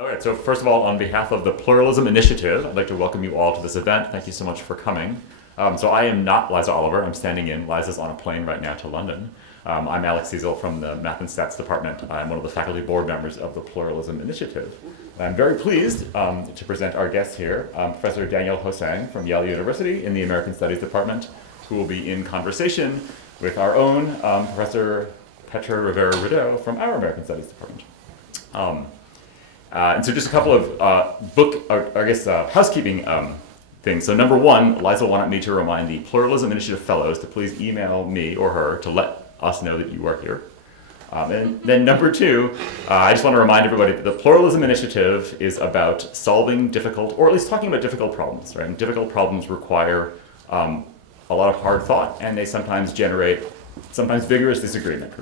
All right, so first of all, on behalf of the Pluralism Initiative, I'd like to welcome you all to this event. Thank you so much for coming. So I am not Liza Oliver. I'm standing in. Liza's on a plane right now to London. I'm Alex Diesl from the Math and Stats Department. I'm one of the faculty board members of the Pluralism Initiative. I'm very pleased to present our guest here, Professor Daniel HoSang from Yale University in the American Studies Department, who will be in conversation with our own Professor Petra Rivera-Rideau from our American Studies Department. And so just a couple of housekeeping things. So number one, Liza wanted me to remind the Pluralism Initiative Fellows to please email me or her to let us know that you are here. And then number two, I just want to remind everybody that the Pluralism Initiative is about solving difficult, or at least talking about difficult problems, right? And difficult problems require a lot of hard thought, and they sometimes generate vigorous disagreement.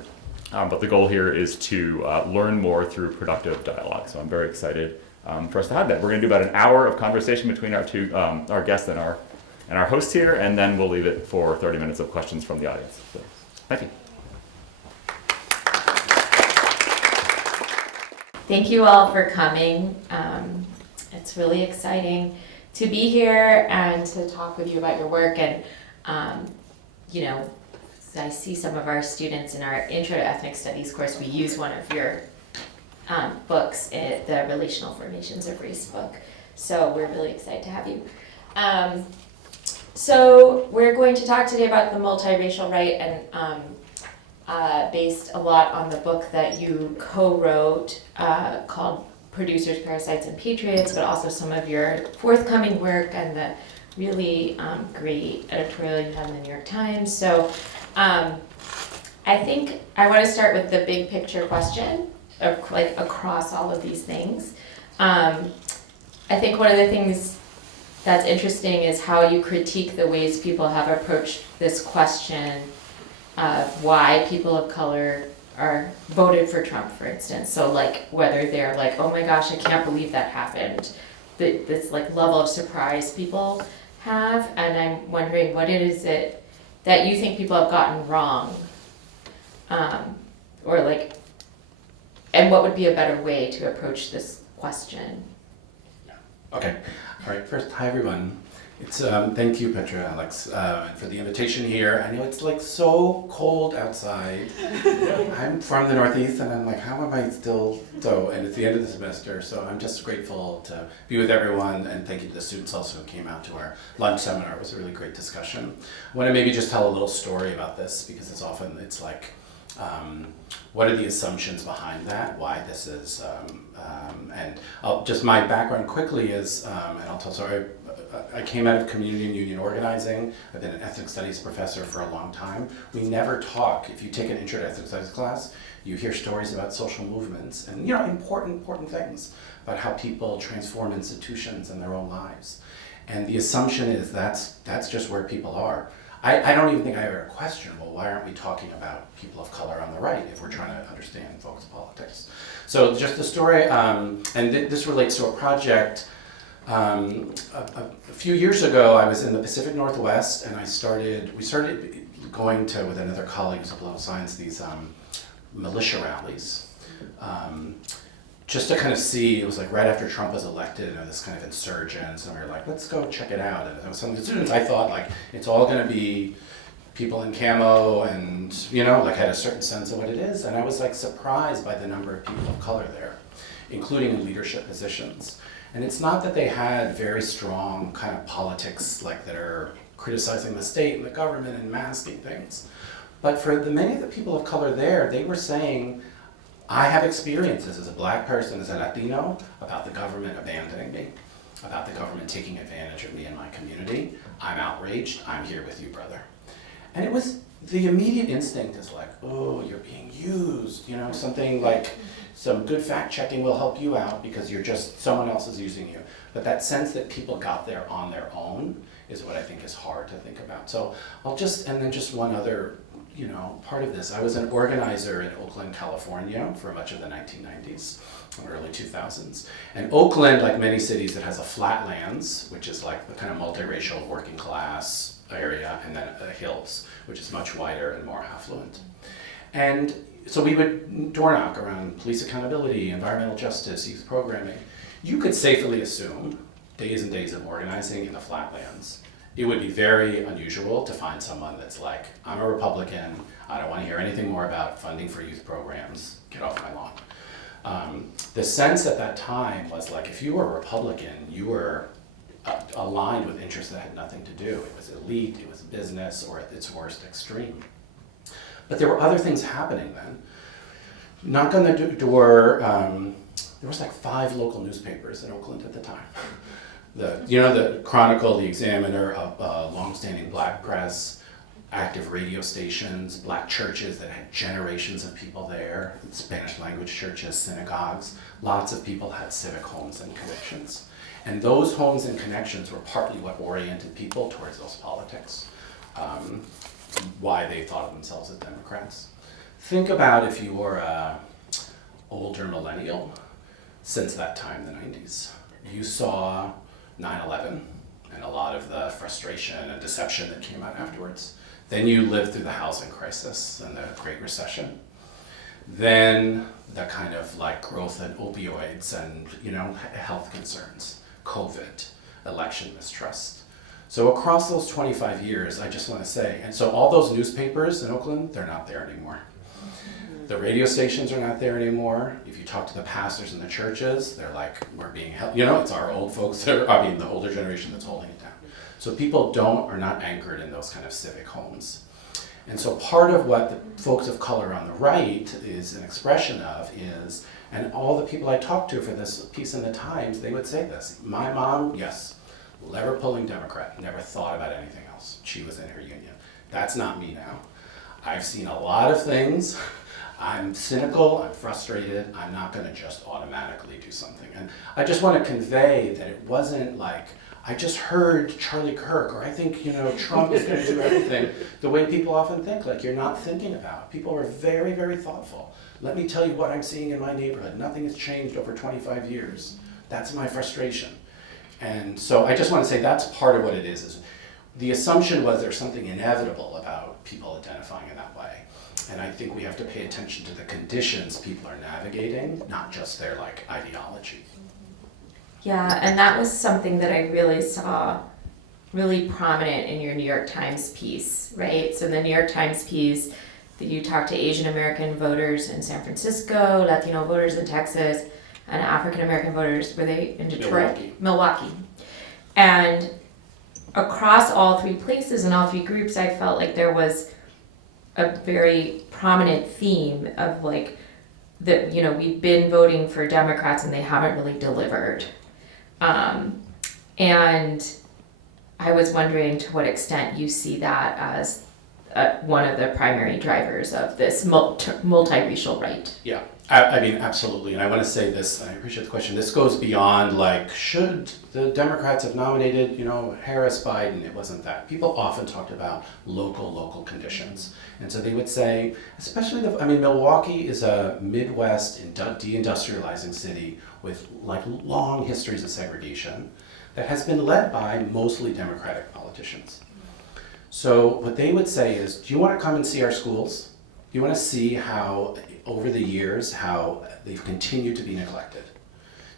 But the goal here is to learn more through productive dialogue. So I'm very excited for us to have that. We're going to do about an hour of conversation between our guests and our host here, and then we'll leave it for 30 minutes of questions from the audience. So, thank you. Thank you all for coming. It's really exciting to be here and to talk with you about your work. And I see some of our students in our Intro to Ethnic Studies course. We use one of your books, the Relational Formations of Race book. So we're really excited to have you. So we're going to talk today about the multiracial right, and based a lot on the book that you co-wrote called Producers, Parasites, and Patriots, but also some of your forthcoming work and the really great editorial you had in the New York Times. So I think I want to start with the big picture question, like across all of these things. I think one of the things that's interesting is how you critique the ways people have approached this question of why people of color are voted for Trump, for instance. So like whether they're like, oh my gosh, I can't believe that happened. This like level of surprise people have, and I'm wondering what it is that you think people have gotten wrong, and what would be a better way to approach this question? Okay. All right. First, hi everyone. It's thank you, Petra, Alex, for the invitation here. I know it's like so cold outside. I'm from the Northeast, and I'm like, how am I still so? And it's the end of the semester, so I'm just grateful to be with everyone, and thank you to the students also who came out to our lunch seminar. It was a really great discussion. I want to maybe just tell a little story about this because it's like, what are the assumptions behind that? Why this is, and just my background quickly is, and I'll tell sorry. I came out of community and union organizing. I've been an ethnic studies professor for a long time. We never talk. If you take an intro to ethnic studies class, you hear stories about social movements and important things about how people transform institutions in their own lives. And the assumption is that's just where people are. I don't even think I ever questioned, well, why aren't we talking about people of color on the right if we're trying to understand folks' politics? So just the story, and this relates to a project. A few years ago, I was in the Pacific Northwest, and we started going to, with another colleague who's a political science, these militia rallies, just to kind of see. It was like right after Trump was elected, and this kind of insurgents, and we were like, let's go check it out. And some of the students, I thought, like, it's all going to be people in camo, and like had a certain sense of what it is. And I was like surprised by the number of people of color there, including in leadership positions. And it's not that they had very strong kind of politics like that are criticizing the state and the government and masking things. But for many of the people of color there, they were saying, I have experiences as a black person, as a Latino, about the government abandoning me, about the government taking advantage of me and my community. I'm outraged. I'm here with you, brother. And it was, the immediate instinct is like, oh, you're being used, something like, some good fact checking will help you out because someone else is using you. But that sense that people got there on their own is what I think is hard to think about. So and then just one other, part of this. I was an organizer in Oakland, California for much of the 1990s and early 2000s. And Oakland, like many cities, it has a flatlands, which is like the kind of multiracial working class area, and then hills, which is much wider and more affluent. And so we would door knock around police accountability, environmental justice, youth programming. you could safely assume days and days of organizing in the flatlands. It would be very unusual to find someone that's like, I'm a Republican, I don't want to hear anything more about funding for youth programs, get off my lawn. The sense at that time was like, if you were a Republican, you were aligned with interests that had nothing to do. It was elite, it was business, or at its worst extreme. But there were other things happening then. Knock on the door, there was like 5 local newspapers in Oakland at the time. The Chronicle, the Examiner, a long-standing black press, active radio stations, black churches that had generations of people there, Spanish language churches, synagogues. Lots of people had civic homes and connections. And those homes and connections were partly what oriented people towards those politics, why they thought of themselves as Democrats. Think about if you were an older millennial since that time, the 90s. You saw 9/11 and a lot of the frustration and deception that came out afterwards. Then you lived through the housing crisis and the Great Recession. Then the kind of like growth in opioids and health concerns, COVID, election mistrust. So across those 25 years, I just want to say, and so all those newspapers in Oakland, they're not there anymore. The radio stations are not there anymore. If you talk to the pastors in the churches, they're like, we're being held, it's our old folks, the older generation that's holding it down. So people are not anchored in those kind of civic homes. And so part of what the folks of color on the right is an expression of is, and all the people I talked to for this piece in the Times, they would say this. My mom, yes, lever pulling Democrat, never thought about anything else. She was in her union. That's not me now. I've seen a lot of things. I'm cynical, I'm frustrated, I'm not gonna just automatically do something. And I just wanna convey that it wasn't like, I just heard Charlie Kirk, or I think, Trump is gonna do everything, the way people often think, like you're not thinking about. People are very, very thoughtful. Let me tell you what I'm seeing in my neighborhood. Nothing has changed over 25 years. That's my frustration. And so I just wanna say that's part of what it is the assumption was there's something inevitable about people identifying in that way. And I think we have to pay attention to the conditions people are navigating, not just their ideology. Yeah, and that was something that I really saw really prominent in your New York Times piece, right? So the New York Times piece that you talked to Asian American voters in San Francisco, Latino voters in Texas, and African American voters, were they in Detroit? Milwaukee. And across all 3 places and all 3 groups, I felt like there was a very prominent theme of that we've been voting for Democrats and they haven't really delivered. And I was wondering to what extent you see that as one of the primary drivers of this multiracial right. Yeah, I mean, absolutely. And I want to say this, I appreciate the question. This goes beyond should the Democrats have nominated, Harris, Biden? It wasn't that. People often talked about local conditions. And so they would say, especially Milwaukee is a Midwest deindustrializing city with long histories of segregation that has been led by mostly Democratic politicians. So what they would say is, do you want to come and see our schools? Do you want to see how, over the years, how they've continued to be neglected?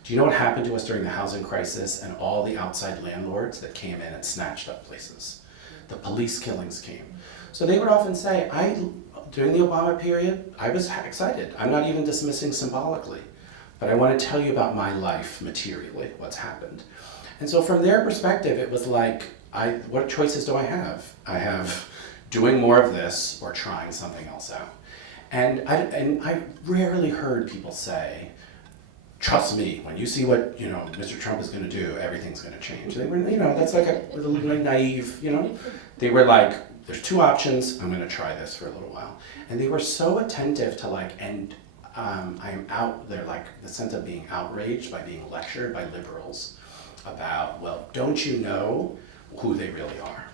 Do you know what happened to us during the housing crisis and all the outside landlords that came in and snatched up places? The police killings came. So they would often say, during the Obama period, I was excited. I'm not even dismissing symbolically, but I want to tell you about my life materially, what's happened. And so from their perspective, it was what choices do I have? I have doing more of this or trying something else out. And I rarely heard people say, trust me, when you see what Mr. Trump is going to do, everything's going to change. They were, that's a little naive, They were like, there's 2 options, I'm going to try this for a little while. And they were so attentive to I'm out there, the sense of being outraged by being lectured by liberals about, well, don't you know who they really are?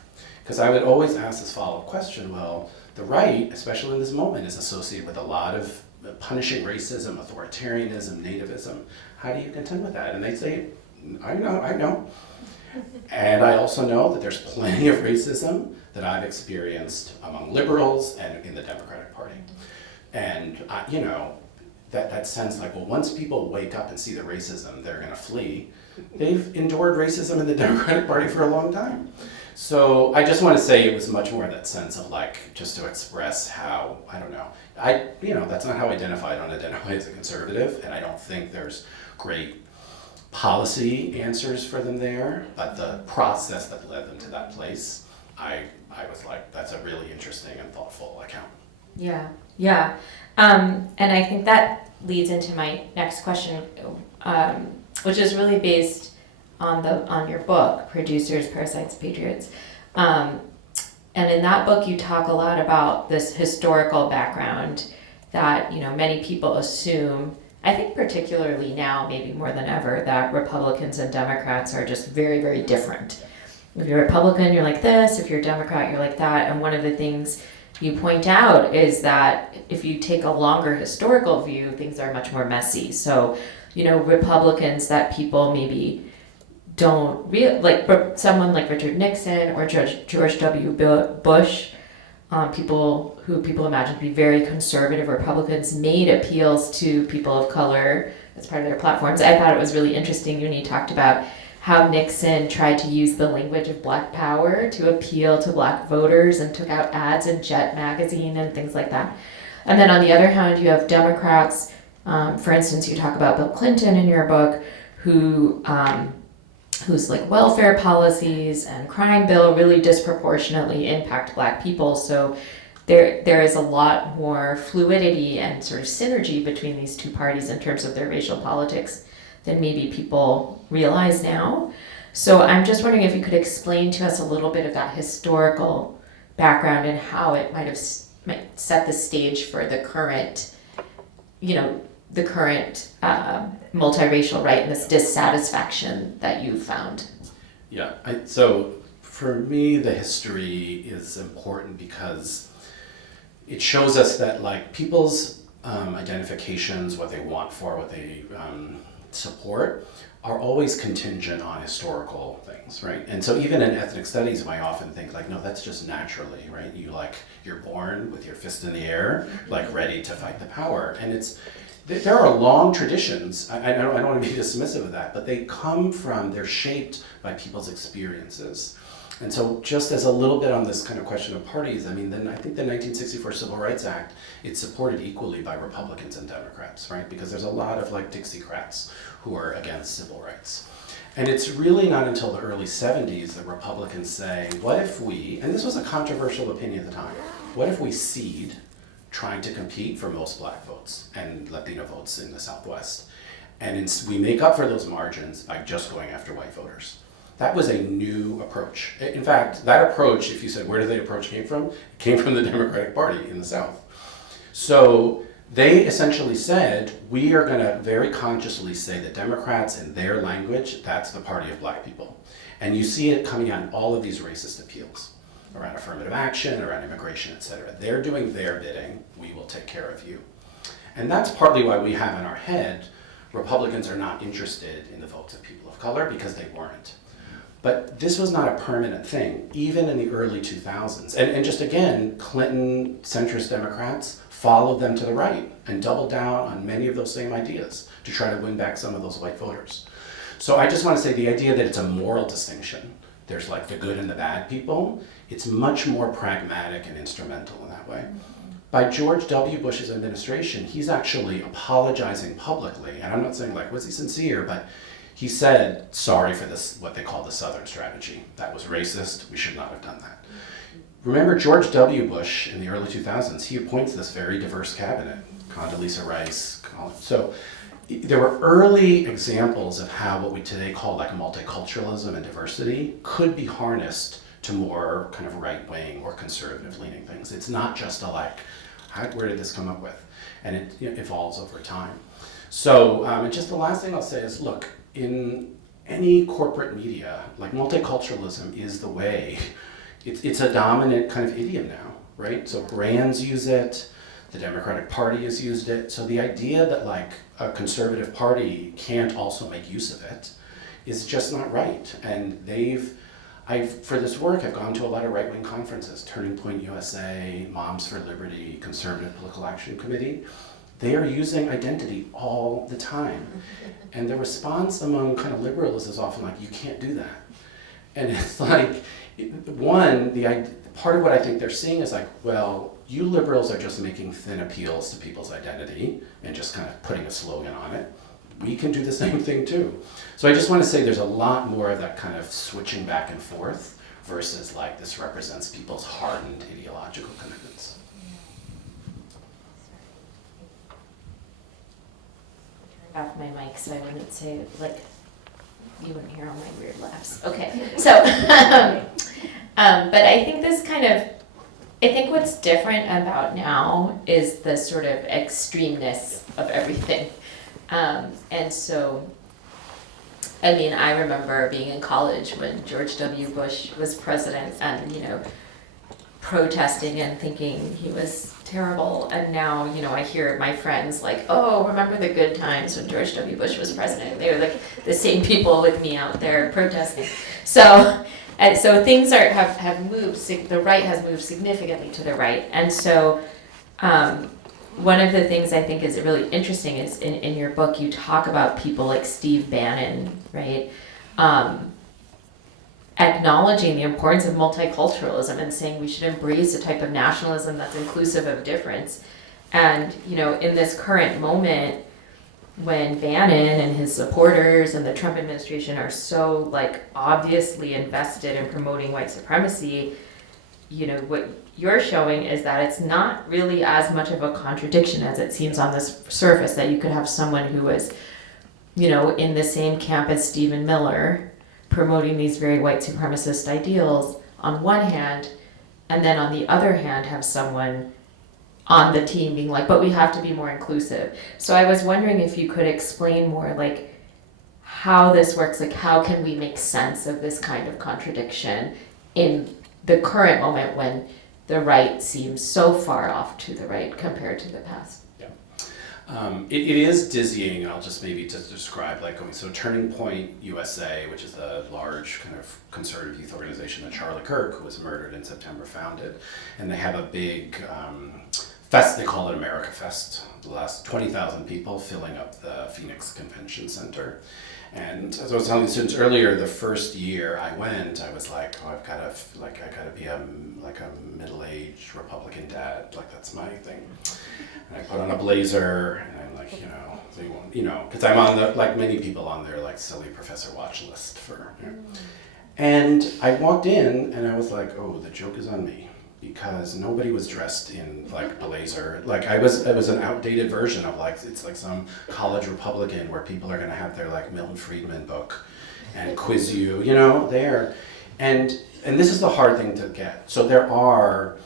Because I would always ask this follow-up question, well, the right, especially in this moment, is associated with a lot of punishing racism, authoritarianism, nativism. How do you contend with that? And they say, I know. And I also know that there's plenty of racism that I've experienced among liberals and in the Democratic Party. And, that sense like, well, once people wake up and see the racism, they're going to flee. They've endured racism in the Democratic Party for a long time. So I just want to say it was much more that sense of like, just to express how, I don't know, that's not how I don't identify as a conservative, and I don't think there's great policy answers for them there, but the process that led them to that place, I was like, that's a really interesting and thoughtful account. Yeah. And I think that leads into my next question, which is really based on your book, Producers, Parasites, Patriots. And in that book, you talk a lot about this historical background that, many people assume, I think particularly now, maybe more than ever, that Republicans and Democrats are just very, very different. If you're a Republican, you're like this. If you're a Democrat, you're like that. And one of the things you point out is that if you take a longer historical view, things are much more messy. So, Republicans that people maybe don't like, someone like Richard Nixon or George W. Bush, people imagine to be very conservative Republicans, made appeals to people of color as part of their platforms. I thought it was really interesting when you talked about how Nixon tried to use the language of Black power to appeal to Black voters and took out ads in Jet magazine and things like that. And then on the other hand, you have Democrats, for instance, you talk about Bill Clinton in your book, whose like welfare policies and crime bill really disproportionately impact Black people. So there is a lot more fluidity and sort of synergy between these two parties in terms of their racial politics than maybe people realize now. So I'm just wondering if you could explain to us a little bit of that historical background and how it might set the stage for the current, multiracial right and this dissatisfaction that you found. Yeah, so for me, the history is important because it shows us that like people's identifications, what they want for, what they support, are always contingent on historical things, right? And so even in ethnic studies, I often think like, no, that's just naturally, right? You're born with your fist in the air, like ready to fight the power. And there are long traditions, I don't want to be dismissive of that, but they're shaped by people's experiences. And so just as a little bit on this kind of question of parties, I think the 1964 Civil Rights Act, it's supported equally by Republicans and Democrats, right? Because there's a lot of like Dixiecrats who are against civil rights. And it's really not until the early 70s that Republicans say, what if we, and this was a controversial opinion at the time, what if we cede trying to compete for most Black votes and Latino votes in the Southwest? And we make up for those margins by just going after white voters. That was a new approach. In fact, that approach, if you said, where did the approach came from? It came from the Democratic Party in the South. So they essentially said, we are gonna very consciously say that Democrats in their language, that's the party of Black people. And you see it coming on all of these racist appeals around affirmative action, around immigration, et cetera. They're doing their bidding, we will take care of you. And that's partly why we have in our head, Republicans are not interested in the votes of people of color because they weren't. But this was not a permanent thing, even in the early 2000s. And just again, Clinton centrist Democrats followed them to the right and doubled down on many of those same ideas to try to win back some of those white voters. So I just want to say the idea that it's a moral distinction, there's like the good and the bad people, it's much more pragmatic and instrumental in that way. By George W. Bush's administration, he's actually apologizing publicly, and I'm not saying like, was he sincere, but he said, sorry for this, what they call the Southern strategy. That was racist, we should not have done that. Remember George W. Bush in the early 2000s, he appoints this very diverse cabinet, Condoleezza Rice. So there were early examples of how what we today call like multiculturalism and diversity could be harnessed to more kind of right-wing or conservative-leaning things. It's not just a like, where did this come up with? And it evolves over time. So, and just the last thing I'll say is, look, in any corporate media, like multiculturalism is the way. It's a dominant kind of idiom now, right? So brands use it, the Democratic Party has used it. So the idea that like a conservative party can't also make use of it is just not right. And for this work, I've gone to a lot of right-wing conferences, Turning Point USA, Moms for Liberty, Conservative Political Action Committee. They are using identity all the time. And the response among kind of liberals is often like, you can't do that. And it's like, part of what I think they're seeing is like, well, you liberals are just making thin appeals to people's identity and just kind of putting a slogan on it. We can do the same thing too. So I just want to say there's a lot more of that kind of switching back and forth versus like this represents people's hardened ideological commitments. I turned off my mic so I wouldn't say, like, you wouldn't hear all my weird laughs. Okay, so, but I think I think what's different about now is the sort of extremeness of everything. And so, I mean, I remember being in college when George W. Bush was president and, protesting and thinking he was terrible. And now, I hear my friends like, oh, remember the good times when George W. Bush was president. They were like the same people with me out there protesting. So things have moved, the right has moved significantly to the right. And so one of the things I think is really interesting is in your book, you talk about people like Steve Bannon, right? Acknowledging the importance of multiculturalism and saying we should embrace a type of nationalism that's inclusive of difference. And, in this current moment, when Bannon and his supporters and the Trump administration are so obviously invested in promoting white supremacy, what you're showing is that it's not really as much of a contradiction as it seems on this surface, that you could have someone who was, in the same camp as Stephen Miller, promoting these very white supremacist ideals on one hand, and then on the other hand have someone on the team being like, but we have to be more inclusive. So I was wondering if you could explain more how this works, how can we make sense of this kind of contradiction in the current moment when the right seems so far off to the right compared to the past. Yeah. It is dizzying, and I'll just maybe to describe so Turning Point USA, which is a large kind of conservative youth organization that Charlie Kirk, who was murdered in September, founded. And they have a big fest, they call it America Fest. The last 20,000 people filling up the Phoenix Convention Center. And as I was telling the students earlier, the first year I went, I was like, oh, I gotta be a middle-aged Republican dad, that's my thing. And I put on a blazer, and I'm like, they won't, because I'm on the, many people on their silly professor watch list for. And I walked in, and I was like, oh, the joke is on me. Because nobody was dressed in blazer. It was an outdated version of it's some college Republican where people are gonna have their Milton Friedman book and quiz you, there. And this is the hard thing to get. So there are,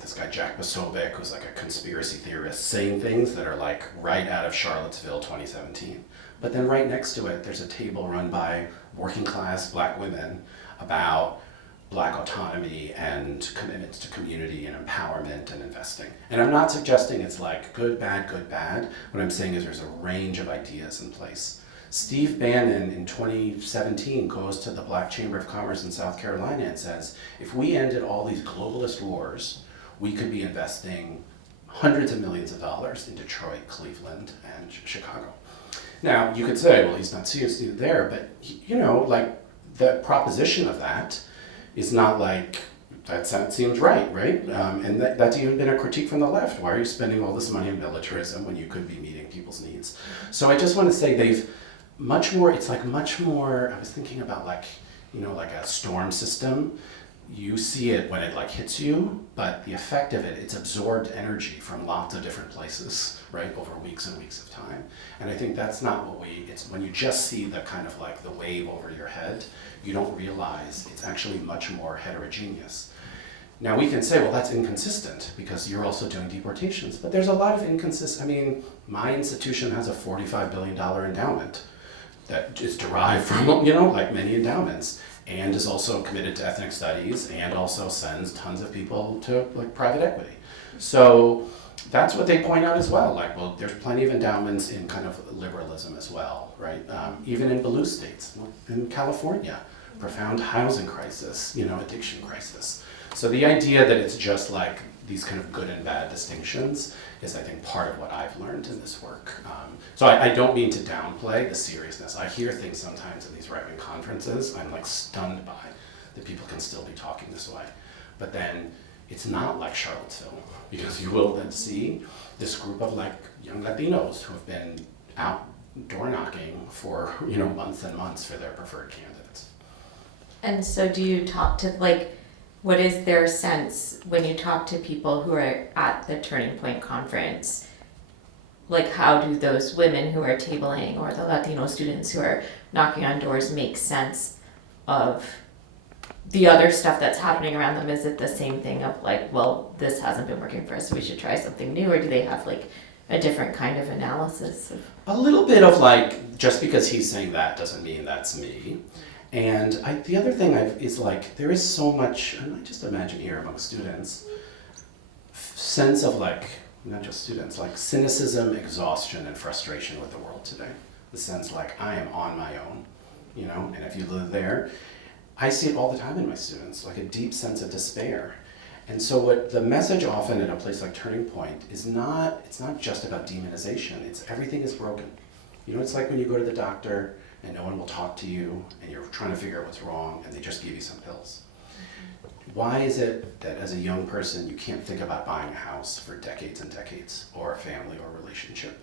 this guy Jack Posobiec, who's a conspiracy theorist, saying things that are right out of Charlottesville 2017. But then right next to it, there's a table run by working class Black women about Black autonomy and commitments to community and empowerment and investing. And I'm not suggesting it's good, bad, good, bad. What I'm saying is there's a range of ideas in place. Steve Bannon in 2017 goes to the Black Chamber of Commerce in South Carolina and says, if we ended all these globalist wars, we could be investing hundreds of millions of dollars in Detroit, Cleveland, and Chicago. Now, you could say, well, he's not seriously there, but the proposition of that is not that seems right? And that's even been a critique from the left. Why are you spending all this money on militarism when you could be meeting people's needs? So I just want to say they've much more, I was thinking about a storm system. You see it when it hits you, but the effect of it, it's absorbed energy from lots of different places, right, over weeks and weeks of time. And I think that's not it's when you just see the kind of the wave over your head, you don't realize it's actually much more heterogeneous. Now we can say, well, that's inconsistent because you're also doing deportations, but there's a lot of my institution has a $45 billion endowment that is derived from, many endowments, and is also committed to ethnic studies and also sends tons of people to private equity. So that's what they point out as well. There's plenty of endowments in kind of liberalism as well, right? Even in blue states, in California, profound housing crisis, addiction crisis. So the idea that it's just these kind of good and bad distinctions is, I think, part of what I've learned in this work. So I don't mean to downplay the seriousness. I hear things sometimes in these right-wing conferences, I'm like stunned by that people can still be talking this way. But then it's not like Charlottesville, because you will then see this group of like young Latinos who have been out door knocking for months and months for their preferred candidates. And so do you talk to, like, what is their sense when you talk to people who are at the Turning Point conference? Like, how do those women who are tabling or the Latino students who are knocking on doors make sense of the other stuff that's happening around them? Is it the same thing of like, well, this hasn't been working for us, so we should try something new? Or do they have like a different kind of analysis? A little bit of like, just because he's saying that doesn't mean that's me. And the other thing is like, there is so much, and I just imagine here among students, sense of like, not just students, like cynicism, exhaustion, and frustration with the world today. The sense like, I am on my own, and if you live there, I see it all the time in my students, like a deep sense of despair. And so what the message often in a place like Turning Point is it's not just about demonization, it's everything is broken. It's like when you go to the doctor and no one will talk to you and you're trying to figure out what's wrong and they just give you some pills. Why is it that as a young person you can't think about buying a house for decades and decades, or a family or relationship?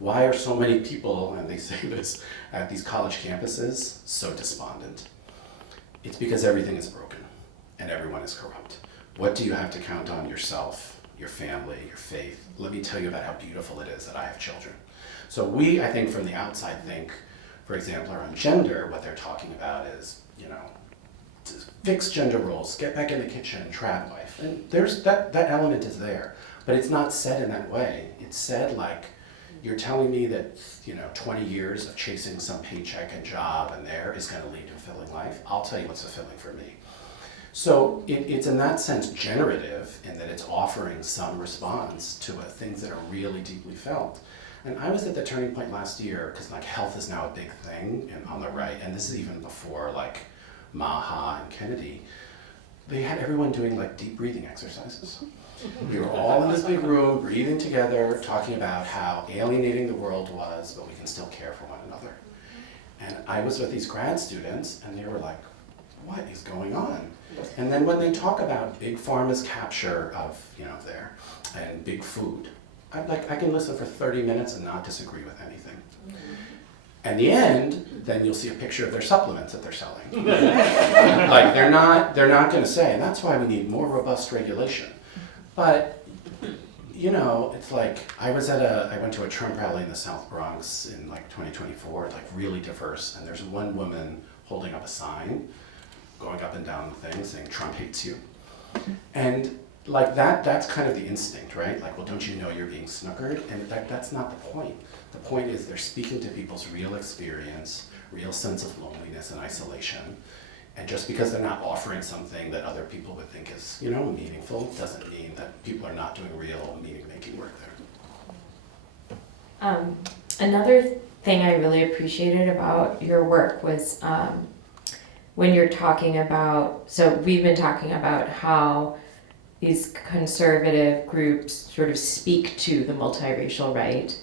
Why are so many people, and they say this, at these college campuses so despondent? It's because everything is broken and everyone is corrupt. What do you have to count on? Yourself, your family, your faith. Let me tell you about how beautiful it is that I have children. So we, I think, from the outside think, for example, around gender, what they're talking about is, to fix gender roles, get back in the kitchen, trad wife. And there's that element is there, but it's not said in that way. It's said like, you're telling me that 20 years of chasing some paycheck and job and there is going to lead to a fulfilling life. I'll tell you what's fulfilling for me. So it's in that sense generative in that it's offering some response to things that are really deeply felt. And I was at the Turning Point last year because like health is now a big thing on the right, and this is even before like Maha and Kennedy. They had everyone doing like deep breathing exercises. We were all in this big room, breathing together, talking about how alienating the world was, but we can still care for one another. And I was with these grad students, and they were like, what is going on? And then when they talk about big pharma's capture of, there, and big food, I can listen for 30 minutes and not disagree with anything. And the end, then you'll see a picture of their supplements that they're selling. Like they're not going to say, and that's why we need more robust regulation. But, it's like, I went to a Trump rally in the South Bronx in like 2024, like really diverse, and there's one woman holding up a sign, going up and down the thing, saying, Trump hates you. And like that's kind of the instinct, right? Like, well, don't you know you're being snookered? And that's not the point. The point is they're speaking to people's real experience, real sense of loneliness and isolation. And just because they're not offering something that other people would think is, meaningful, doesn't mean that people are not doing real meaning-making work there. Another thing I really appreciated about your work was when you're talking about, so we've been talking about how these conservative groups sort of speak to the multiracial right,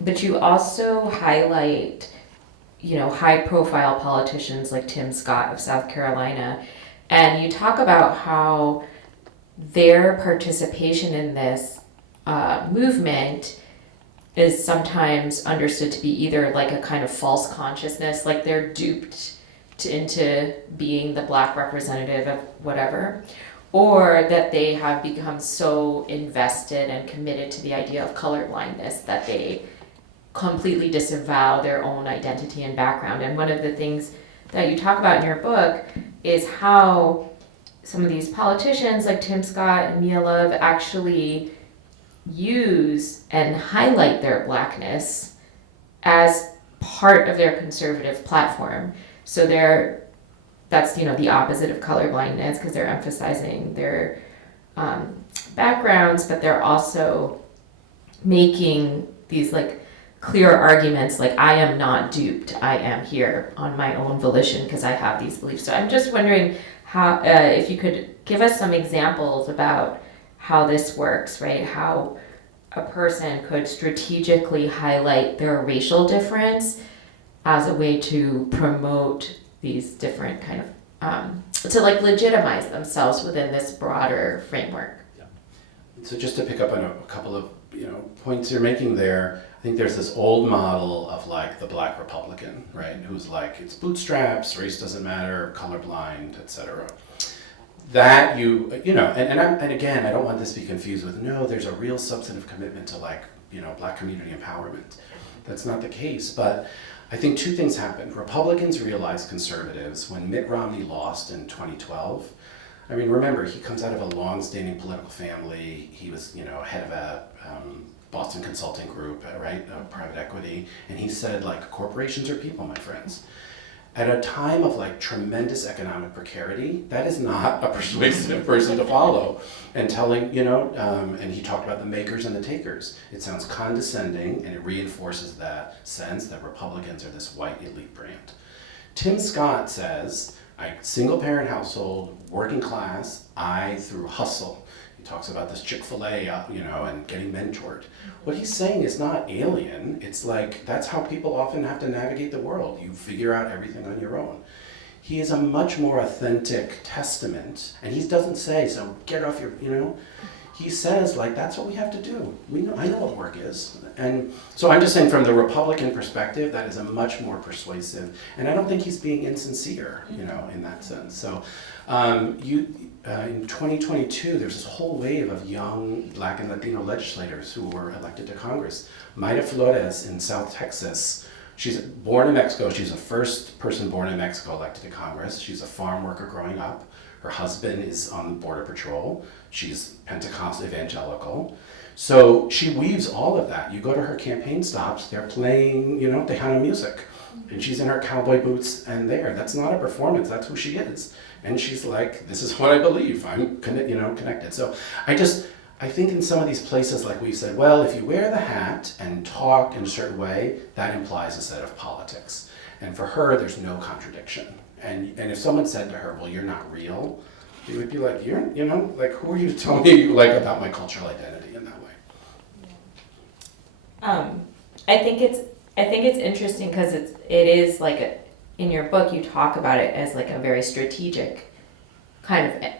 but you also highlight high-profile politicians like Tim Scott of South Carolina, and you talk about how their participation in this movement is sometimes understood to be either like a kind of false consciousness, like they're duped into being the Black representative of whatever, or that they have become so invested and committed to the idea of colorblindness that they completely disavow their own identity and background. And one of the things that you talk about in your book is how some of these politicians like Tim Scott and Mia Love actually use and highlight their Blackness as part of their conservative platform. So that's the opposite of colorblindness, because they're emphasizing their backgrounds, but they're also making these like clear arguments like I am not duped, I am here on my own volition because I have these beliefs. So I'm just wondering how, if you could give us some examples about how this works, right? How a person could strategically highlight their racial difference as a way to promote these different kind of, to like legitimize themselves within this broader framework. So just to pick up on a couple of points you're making there, I think there's this old model of like the black Republican, right? Who's like, it's bootstraps, race doesn't matter, colorblind, etc. That and again, I don't want this to be confused with, no, there's a real substantive commitment to like, black community empowerment. That's not the case, but I think two things happened. Republicans realized conservatives when Mitt Romney lost in 2012. I mean, remember, he comes out of a long-standing political family. He was, head of a Boston consulting group, right, private equity, and he said, like, corporations are people, my friends. At a time of like tremendous economic precarity, that is not a persuasive person to follow. And telling, and he talked about the makers and the takers. It sounds condescending, and it reinforces that sense that Republicans are this white elite brand. Tim Scott says, single parent household, working class, I through hustle. He talks about this Chick-fil-A, and getting mentored. What he's saying is not alien. It's like, that's how people often have to navigate the world. You figure out everything on your own. He is a much more authentic testament, and he doesn't say, so get off your, he says, like, that's what we have to do. I know what work is. And so I'm just saying from the Republican perspective, that is a much more persuasive, and I don't think he's being insincere, in that sense. So in 2022, there's this whole wave of young Black and Latino legislators who were elected to Congress. Mayra Flores in South Texas, she's born in Mexico. She's the first person born in Mexico elected to Congress. She's a farm worker growing up. Her husband is on Border Patrol. She's Pentecostal evangelical. So she weaves all of that. You go to her campaign stops, they're playing, Tejano music. And she's in her cowboy boots and there. That's not a performance, that's who she is. And she's like, this is what I believe, I'm connected. So I think in some of these places, like we've said, well, if you wear the hat and talk in a certain way, that implies a set of politics. And for her, there's no contradiction. And if someone said to her, well, you're not real, it would be like, who are you to tell me about my cultural identity in that way? I think it's interesting because it is like in your book you talk about it as like a very strategic kind of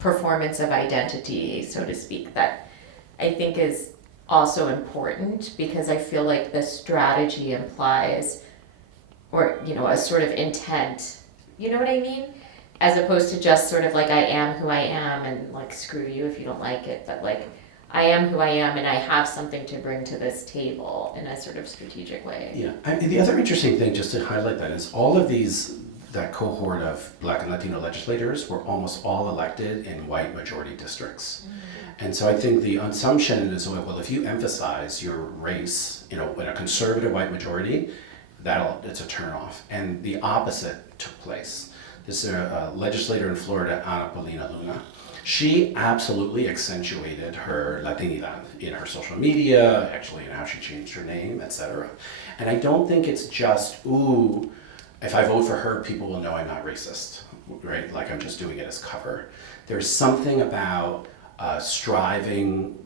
performance of identity, so to speak, that I think is also important because I feel like the strategy implies or a sort of intent, you know what I mean? As opposed to just sort of like I am who I am and like screw you if you don't like it, but like I am who I am and I have something to bring to this table in a sort of strategic way. Yeah, the other interesting thing just to highlight that is all of that cohort of Black and Latino legislators were almost all elected in white majority districts. Mm-hmm. And so I think the assumption is, well, if you emphasize your race, in a conservative white majority, it's a turnoff. And the opposite took place. This is a legislator in Florida, Ana Paulina Luna. She absolutely accentuated her Latinidad in her social media, actually in how she changed her name, etc. And I don't think it's just, if I vote for her, people will know I'm not racist, right? Like I'm just doing it as cover. There's something about striving,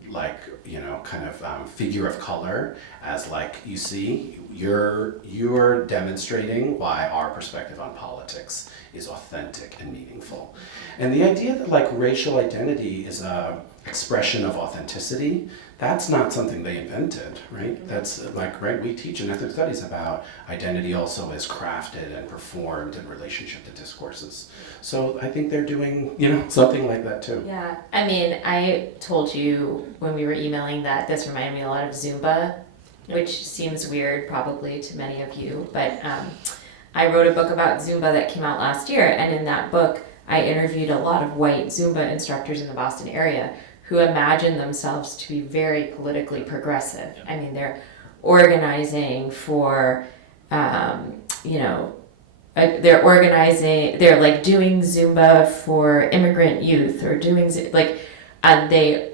figure of color as like, you see, you're demonstrating why our perspective on politics is authentic and meaningful. And the idea that like racial identity is a expression of authenticity, that's not something they invented, right? That's like, right, we teach in ethnic studies about identity also is crafted and performed in relationship to discourses. So I think they're doing, something like that too. Yeah, I mean, I told you when we were emailing that this reminded me a lot of Zumba, which seems weird probably to many of you, but I wrote a book about Zumba that came out last year, and in that book, I interviewed a lot of white Zumba instructors in the Boston area who imagine themselves to be very politically progressive. I mean, they're organizing for, they're organizing, they're like doing Zumba for immigrant youth or doing and they,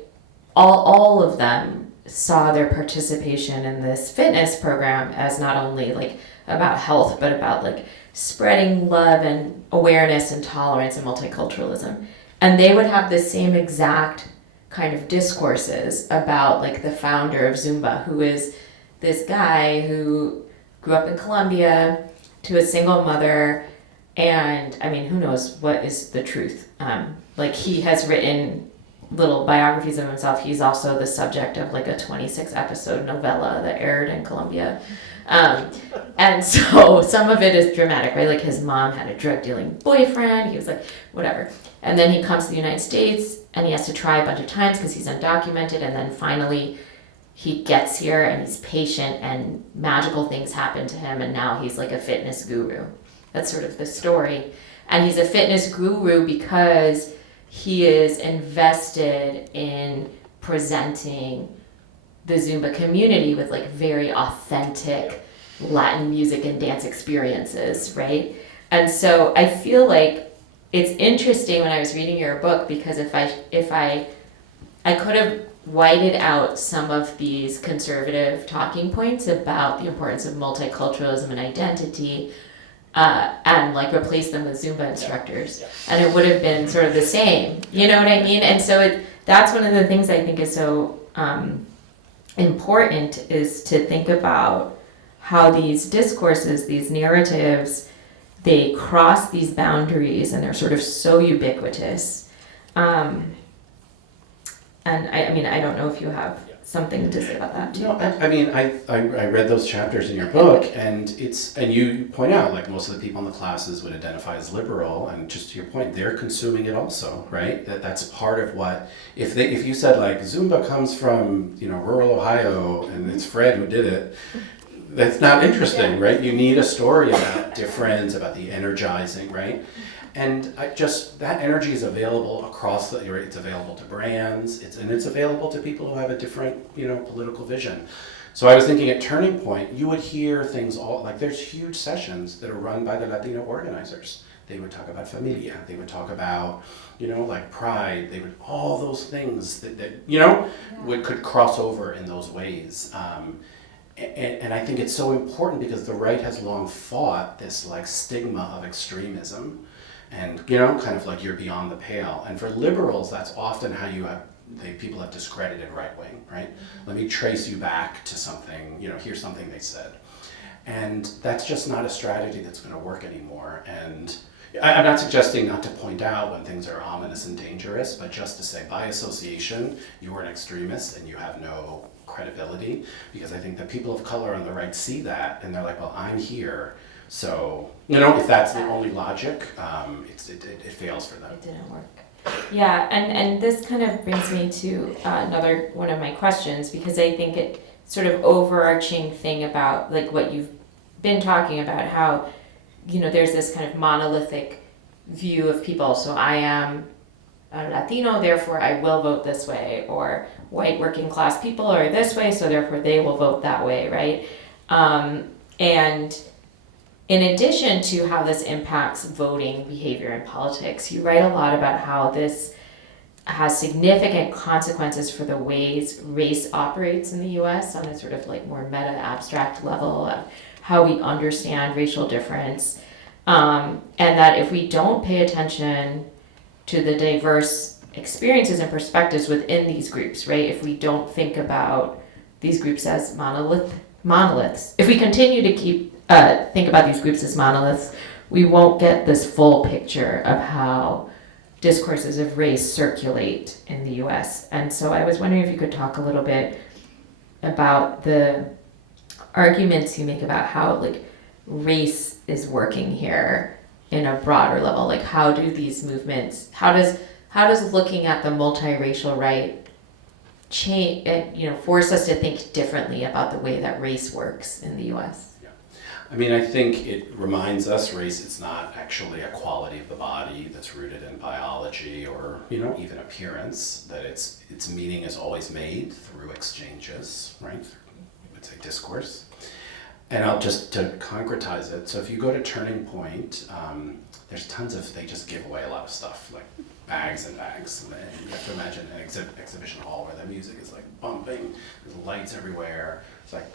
all of them saw their participation in this fitness program as not only like about health, but about like spreading love and awareness and tolerance and multiculturalism. And they would have the same exact kind of discourses about like the founder of Zumba, who is this guy who grew up in Colombia to a single mother. And I mean, who knows what is the truth? Like he has written little biographies of himself. He's also the subject of like a 26 episode novella that aired in Colombia. And so some of it is dramatic, right? Like his mom had a drug dealing boyfriend. He was like, whatever. And then he comes to the United States and he has to try a bunch of times because he's undocumented. And then finally he gets here and he's patient and magical things happen to him. And now he's like a fitness guru. That's sort of the story. And he's a fitness guru because he is invested in presenting the Zumba community with like very authentic Latin music and dance experiences, right? And so I feel like it's interesting when I was reading your book, because if I could have whited out some of these conservative talking points about the importance of multiculturalism and identity, and like replace them with Zumba instructors, and it would have been sort of the same. You know what I mean? And so that's one of the things I think is so important, is to think about how these discourses, these narratives, they cross these boundaries and they're sort of so ubiquitous. And I mean, I don't know if you have something to say about that too. No, I mean, I read those chapters in your book, and you point out, like, most of the people in the classes would identify as liberal, and just to your point, they're consuming it also, right? That's part of what, if you said, like, Zumba comes from, rural Ohio, and it's Fred who did it, that's not interesting, right? You need a story about difference, about the energizing, right? And that energy is available across it's available to brands, it's available to people who have a different, political vision. So I was thinking at Turning Point, you would hear things there's huge sessions that are run by the Latino organizers. They would talk about familia, they would talk about, like pride, all those things that could cross over in those ways. And I think it's so important because the right has long fought this like stigma of extremism. And, kind of like you're beyond the pale. And for liberals, that's often how people have discredited right wing, right? Let me trace you back to something, here's something they said. And that's just not a strategy that's going to work anymore. And I'm not suggesting not to point out when things are ominous and dangerous, but just to say by association, you are an extremist and you have no credibility. Because I think that people of color on the right see that and they're like, well, I'm here. So, if that's the only logic, it fails for them. It didn't work. Yeah, and this kind of brings me to another one of my questions, because I think it sort of overarching thing about like what you've been talking about, how, there's this kind of monolithic view of people. So I am a Latino, therefore I will vote this way, or white working class people are this way, so therefore they will vote that way, right? And in addition to how this impacts voting behavior in politics, you write a lot about how this has significant consequences for the ways race operates in the US on a sort of like more meta abstract level of how we understand racial difference. And that if we don't pay attention to the diverse experiences and perspectives within these groups, right? If we don't think about these groups as monoliths, if we continue to think about these groups as monoliths, we won't get this full picture of how discourses of race circulate in the US. And so I was wondering if you could talk a little bit about the arguments you make about how like race is working here in a broader level. Like how do these movements, how does looking at the multiracial right change, force us to think differently about the way that race works in the US? I mean, I think it reminds us race is not actually a quality of the body that's rooted in biology or, even appearance, that its meaning is always made through exchanges, right? We would say discourse. And I'll just to concretize it. So if you go to Turning Point, there's tons of, they just give away a lot of stuff, like bags and bags. And you have to imagine an exhibition hall where the music is like bumping, there's lights everywhere. It's like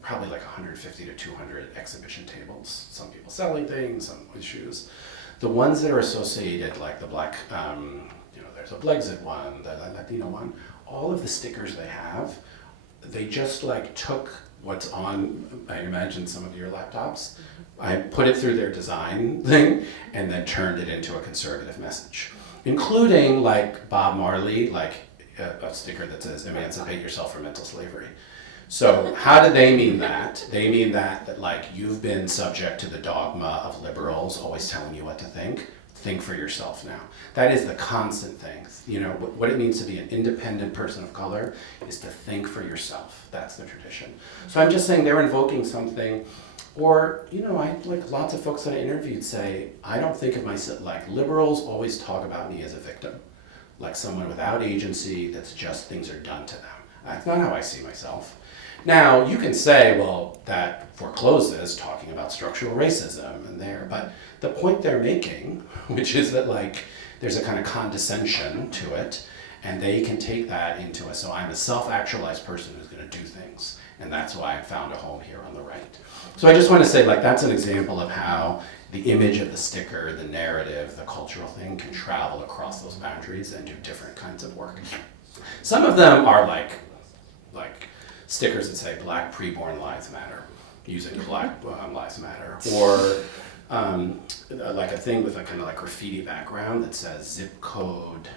probably like 150 to 200 exhibition tables. Some people selling things, some with shoes. The ones that are associated, like the black, there's a Blexit one, the Latino one, all of the stickers they have, they just like took what's on, I imagine, some of your laptops. I put it through their design thing and then turned it into a conservative message, including like Bob Marley, like a sticker that says "Emancipate yourself from mental slavery." So how do they mean that? They mean that like you've been subject to the dogma of liberals always telling you what to think. Think for yourself now. That is the constant thing. You know, what it means to be an independent person of color is to think for yourself. That's the tradition. So I'm just saying they're invoking something. Or, I like lots of folks that I interviewed say, I don't think of myself, like liberals always talk about me as a victim, like someone without agency that's just things are done to them. That's not how I see myself. Now, you can say, well, that forecloses talking about structural racism and there, but the point they're making, which is that like there's a kind of condescension to it, and they can take that into so I'm a self-actualized person who's going to do things, and that's why I found a home here on the right. So I just want to say, like, that's an example of how the image of the sticker, the narrative, the cultural thing can travel across those boundaries and do different kinds of work. Some of them are like stickers that say Black preborn lives matter, using Black lives matter, or like a thing with a kind of like graffiti background that says zip code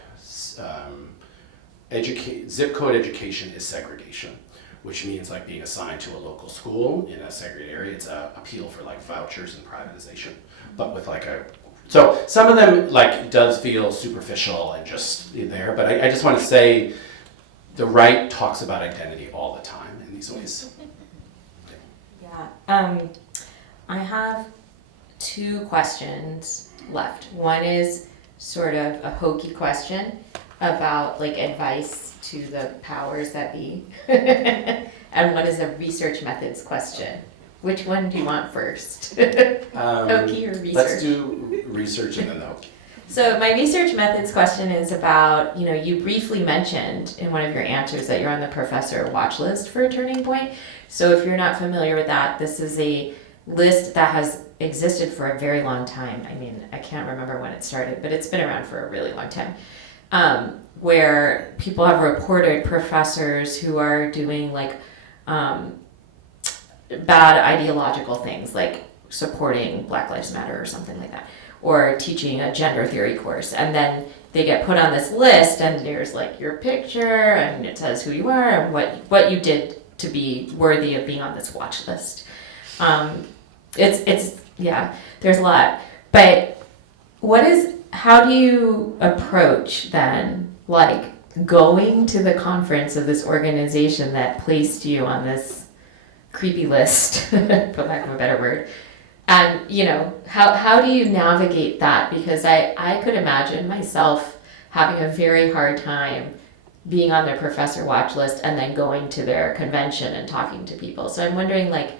education is segregation, which means like being assigned to a local school in a segregated area. It's an appeal for like vouchers and privatization, but with like so some of them like does feel superficial and just there, but I just want to say the right talks about identity all the time in these ways. Yeah, I have two questions left. One is sort of a hokey question about like advice to the powers that be, and one is a research methods question. Which one do you want first? Hokey or research? Let's do research and then the hokey. So my research methods question is about, you briefly mentioned in one of your answers that you're on the professor watch list for a Turning Point. So if you're not familiar with that, this is a list that has existed for a very long time. I mean, I can't remember when it started, but it's been around for a really long time. Where people have reported professors who are doing like bad ideological things, like supporting Black Lives Matter or something like that, or teaching a gender theory course, and then they get put on this list, and there's like your picture, and it says who you are and what you did to be worthy of being on this watch list. It's there's a lot, but how do you approach then, like going to the conference of this organization that placed you on this creepy list, for lack of a better word, and how do you navigate that? Because I could imagine myself having a very hard time being on their professor watch list and then going to their convention and talking to people. So I'm wondering, like,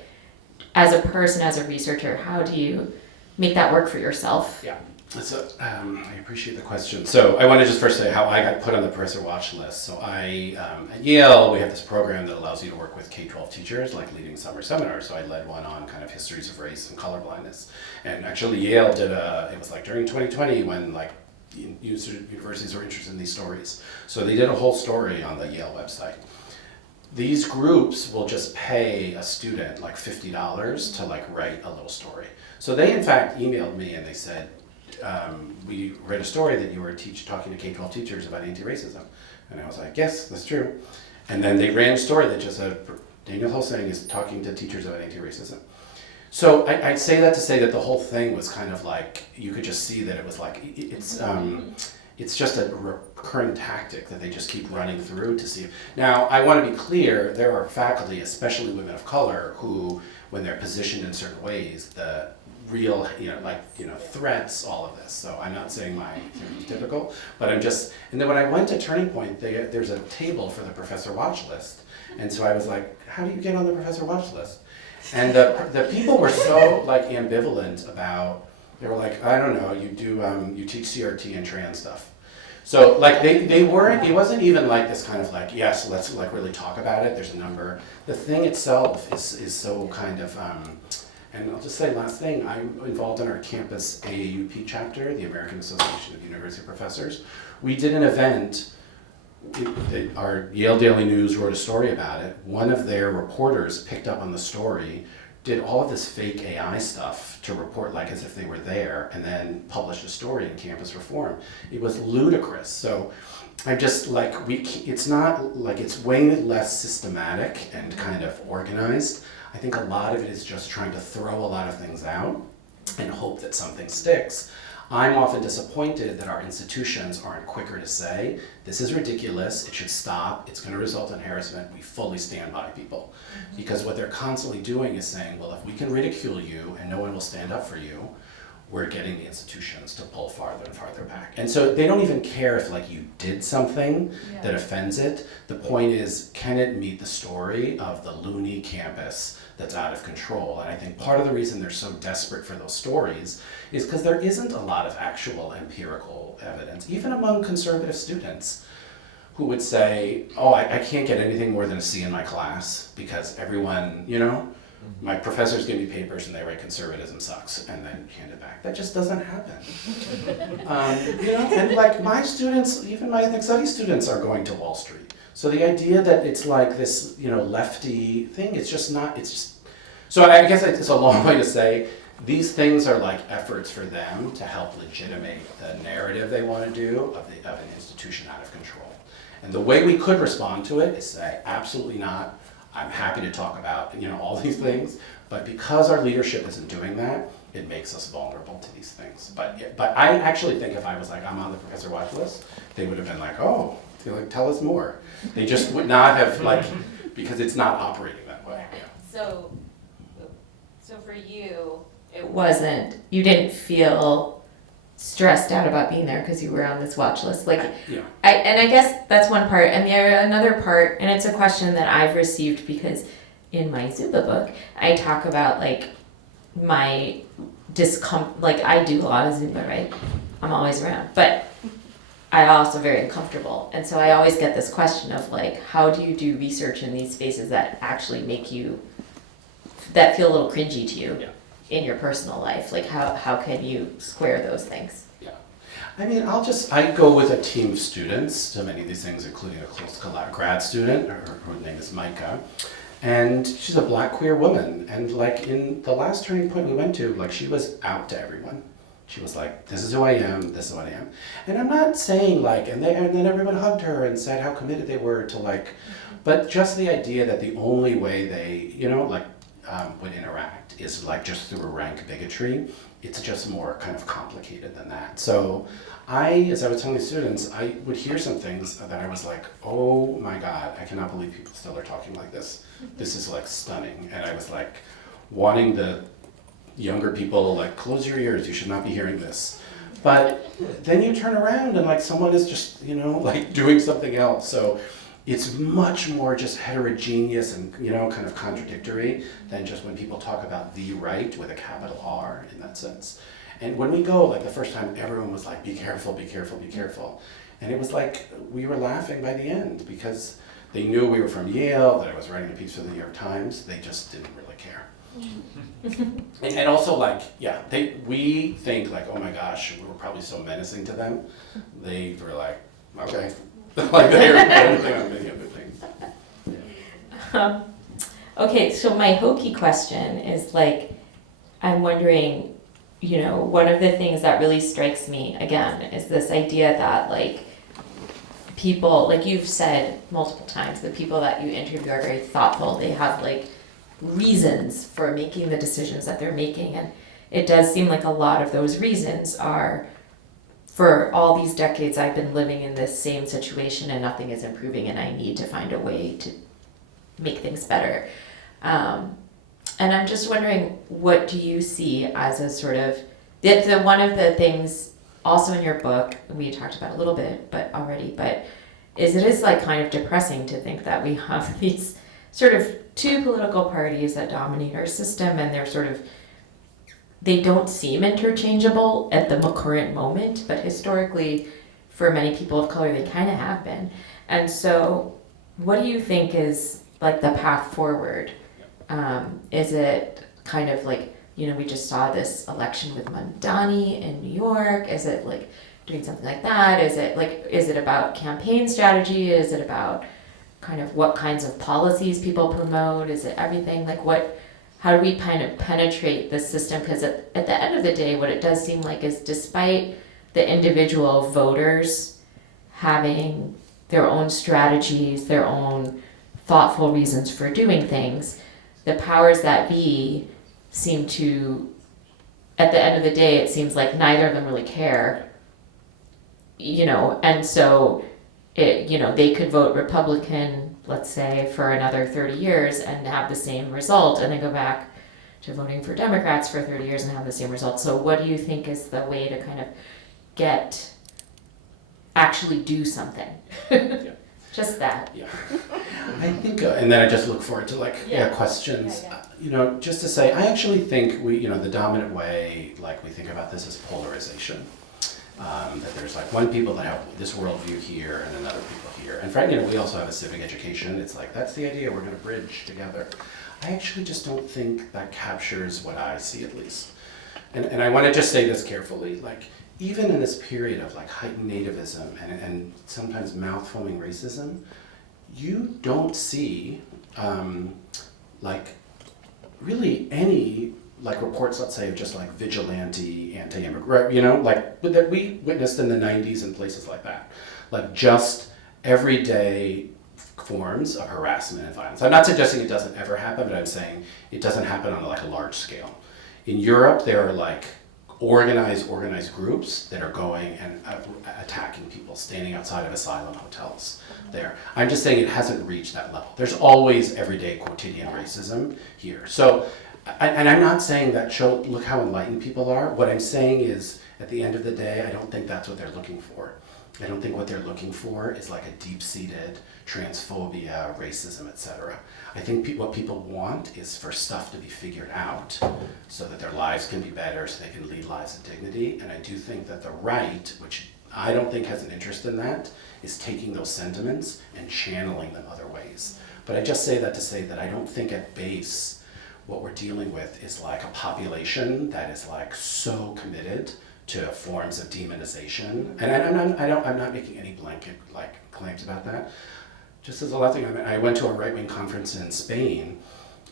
as a person, as a researcher, how do you make that work for yourself? Yeah. So I appreciate the question. So I want to just first say how I got put on the professor watch list. So at Yale, we have this program that allows you to work with K-12 teachers, like leading summer seminars. So I led one on kind of histories of race and colorblindness. And actually Yale did it was like during 2020 when like universities were interested in these stories. So they did a whole story on the Yale website. These groups will just pay a student like $50 to like write a little story. So they in fact emailed me and they said, we read a story that you were talking to K-12 teachers about anti-racism. And I was like, yes, that's true. And then they ran a story that just said, Daniel HoSang is talking to teachers about anti-racism. So I'd say that to say that the whole thing was kind of like, you could just see that it was like, it's just a recurring tactic that they just keep running through to see. Now, I want to be clear, there are faculty, especially women of color, who, when they're positioned in certain ways, the real, threats, all of this. So I'm not saying my theory is typical, but and then when I went to Turning Point, there's a table for the professor watch list. And so I was like, how do you get on the professor watch list? And the people were so like ambivalent about They were like, I don't know, you teach CRT and trans stuff. So like they weren't, it wasn't even like this kind of like, yes, let's like really talk about it, there's a number. The thing itself is so kind of, and I'll just say last thing, I'm involved in our campus AAUP chapter, the American Association of University Professors. We did an event, our Yale Daily News wrote a story about it. One of their reporters picked up on the story, did all of this fake AI stuff to report like as if they were there, and then published a story in Campus Reform. It was ludicrous. So I'm just like, it's not like, it's way less systematic and kind of organized. I think a lot of it is just trying to throw a lot of things out and hope that something sticks. I'm often disappointed that our institutions aren't quicker to say, this is ridiculous, it should stop, it's going to result in harassment, we fully stand by people. Because what they're constantly doing is saying, well, if we can ridicule you and no one will stand up for you, we're getting the institutions to pull farther and farther back. And so they don't even care if like you did something that offends it. The point is, can it meet the story of the loony campus that's out of control? And I think part of the reason they're so desperate for those stories is because there isn't a lot of actual empirical evidence, even among conservative students who would say, oh, I can't get anything more than a C in my class because everyone, my professors give me papers and they write conservatism sucks and then hand it back. That just doesn't happen. And like my students, even my ethnic studies students are going to Wall Street. So the idea that it's like this, lefty thing, it's just not, it's just, so I guess it's a long way to say these things are like efforts for them to help legitimate the narrative they want to do of an institution out of control. And the way we could respond to it is say, absolutely not. I'm happy to talk about, all these things, but because our leadership isn't doing that, it makes us vulnerable to these things. But I actually think if I was like, I'm on the professor watch list, they would have been like, oh, tell us more. They just would not have because it's not operating that way. Yeah. So for you, you didn't feel stressed out about being there because you were on this watch list. Yeah. I guess that's one part. And another part, and it's a question that I've received because in my Zuba book, I talk about my discomfort. I do a lot of Zuba, right? I'm always around. But I'm also very uncomfortable. And so I always get this question of how do you do research in these spaces that actually that feel a little cringy to you? Yeah. In your personal life, how can you square those things? Yeah, I mean, I go with a team of students to many of these things, including a close grad student, her name is Micah, and she's a Black queer woman, and in the last turning point we went to, she was out to everyone. She was like, this is who I am, this is what I am. And I'm not saying and then everyone hugged her and said how committed they were to but just the idea that the only way they, would interact is just through a rank bigotry. It's just more kind of complicated than that. So as I was telling the students, I would hear some things that I was like, oh my God, I cannot believe people still are talking like this. This is stunning. And I was wanting the younger people, close your ears, you should not be hearing this. But then you turn around and someone is just, doing something else. So it's much more just heterogeneous and, kind of contradictory than just when people talk about the right with a capital R in that sense. And when we go, the first time, everyone was be careful, be careful, be careful. And it was we were laughing by the end because they knew we were from Yale, that I was writing a piece for the New York Times. They just didn't really care. and also we think oh my gosh, we were probably so menacing to them. They were okay. They were focusing on many other things. Yeah. Okay, so my hokey question is I'm wondering, one of the things that really strikes me again is this idea that people, you've said multiple times, the people that you interview are very thoughtful. They have reasons for making the decisions that they're making, and it does seem like a lot of those reasons are, for all these decades I've been living in this same situation and nothing is improving and I need to find a way to make things better. And I'm just wondering, what do you see as a sort of, one of the things also in your book, we talked about a little bit but it is kind of depressing to think that we have these sort of two political parties that dominate our system and they're sort of they don't seem interchangeable at the current moment, but historically, for many people of color, they kind of have been. And so, what do you think is like the path forward? Is it kind of like, we just saw this election with Mamdani in New York? Is it like doing something like that? Is it about campaign strategy? Is it about kind of what kinds of policies people promote? Is it everything? How do we kind of penetrate the system? Because at the end of the day, what it does seem like is despite the individual voters having their own strategies, their own thoughtful reasons for doing things, the powers that be seem to, at the end of the day, it seems like neither of them really care, and so they could vote Republican, let's say, for another 30 years and have the same result, and then go back to voting for Democrats for 30 years and have the same result. So what do you think is the way to kind of actually do something? Yeah. Just that. Yeah. I think, and then I just look forward to questions. Yeah. Just to say, I actually think the dominant way, we think about this is polarization. That there's one people that have this worldview here and another people here. And frankly, we also have a civic education. It's that's the idea, we're going to bridge together. I actually just don't think that captures what I see, at least. And I want to just say this carefully, even in this period of heightened nativism and sometimes mouth-foaming racism, you don't see really any reports, let's say, of just vigilante anti-immigrant, that we witnessed in the 90s and places like that. Just everyday forms of harassment and violence. I'm not suggesting it doesn't ever happen, but I'm saying it doesn't happen on a large scale. In Europe, there are organized groups that are going and attacking people, standing outside of asylum hotels there. I'm just saying it hasn't reached that level. There's always everyday quotidian racism here. So, and I'm not saying that look how enlightened people are. What I'm saying is, at the end of the day, I don't think that's what they're looking for. I don't think what they're looking for is a deep-seated transphobia, racism, etc. I think what people want is for stuff to be figured out so that their lives can be better, so they can lead lives of dignity. And I do think that the right, which I don't think has an interest in that, is taking those sentiments and channeling them other ways. But I just say that to say that I don't think at base what we're dealing with is a population that is so committed to forms of demonization. And I'm not making any blanket claims about that. Just as a last thing, I went to a right-wing conference in Spain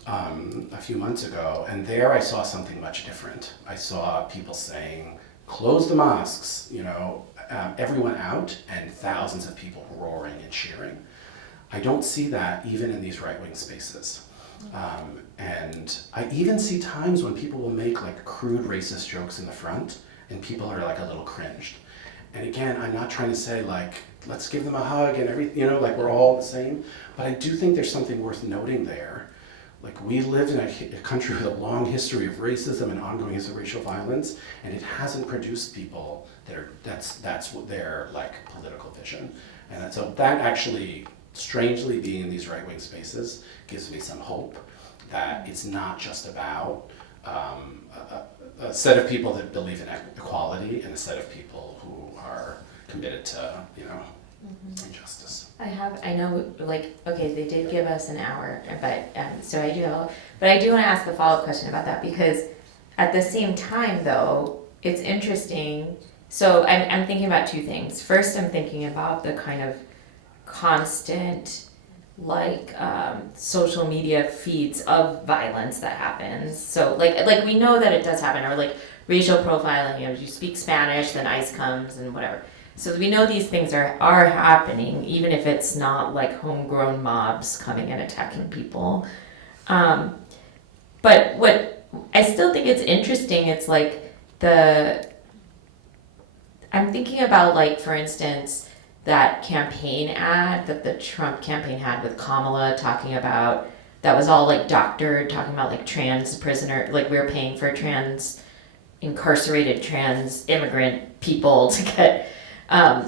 a few months ago, and there I saw something much different. I saw people saying, close the mosques, everyone out, and thousands of people roaring and cheering. I don't see that even in these right-wing spaces. And I even see times when people will make crude racist jokes in the front, and people are a little cringed. And again, I'm not trying to say let's give them a hug and everything, we're all the same. But I do think there's something worth noting there. We live in a country with a long history of racism and ongoing history of racial violence, and it hasn't produced people that's what their political vision. And so that actually, strangely, being in these right-wing spaces gives me some hope that it's not just about a set of people that believe in equality and a set of people who are committed to, injustice. I know, okay, they did give us an hour, but, so I do want to ask a follow-up question about that, because at the same time, though, it's interesting. So I'm thinking about two things. First, I'm thinking about the kind of constant, social media feeds of violence that happens. So we know that it does happen, or racial profiling, you speak Spanish, then ICE comes and whatever. So we know these things are happening, even if it's not homegrown mobs coming and attacking people. But what I still think it's interesting, it's I'm thinking about for instance, that campaign ad that the Trump campaign had with Kamala talking about, that was all doctored, talking about trans prisoner, we were paying for incarcerated trans immigrant people to get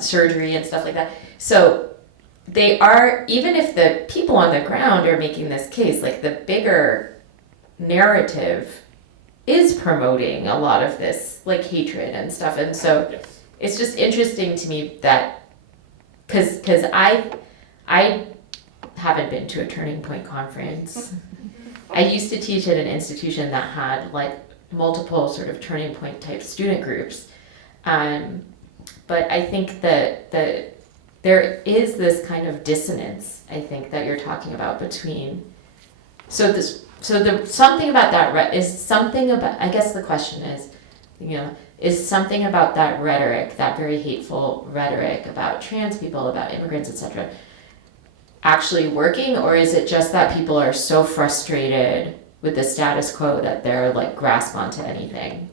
surgery and stuff like that. So they are, even if the people on the ground are making this case, the bigger narrative is promoting a lot of this like hatred and stuff, and so Yes. it's just interesting to me that because I haven't been to a Turning Point conference. I used to teach at an institution that had like multiple sort of Turning Point type student groups, but I think that there is this kind of dissonance, I think, that you're talking about between. So the something about that is something about. I guess the question is, is something about that rhetoric, that very hateful rhetoric about trans people, about immigrants, etc., actually working, or is it just that people are so frustrated with the status quo that they're like grasp onto anything?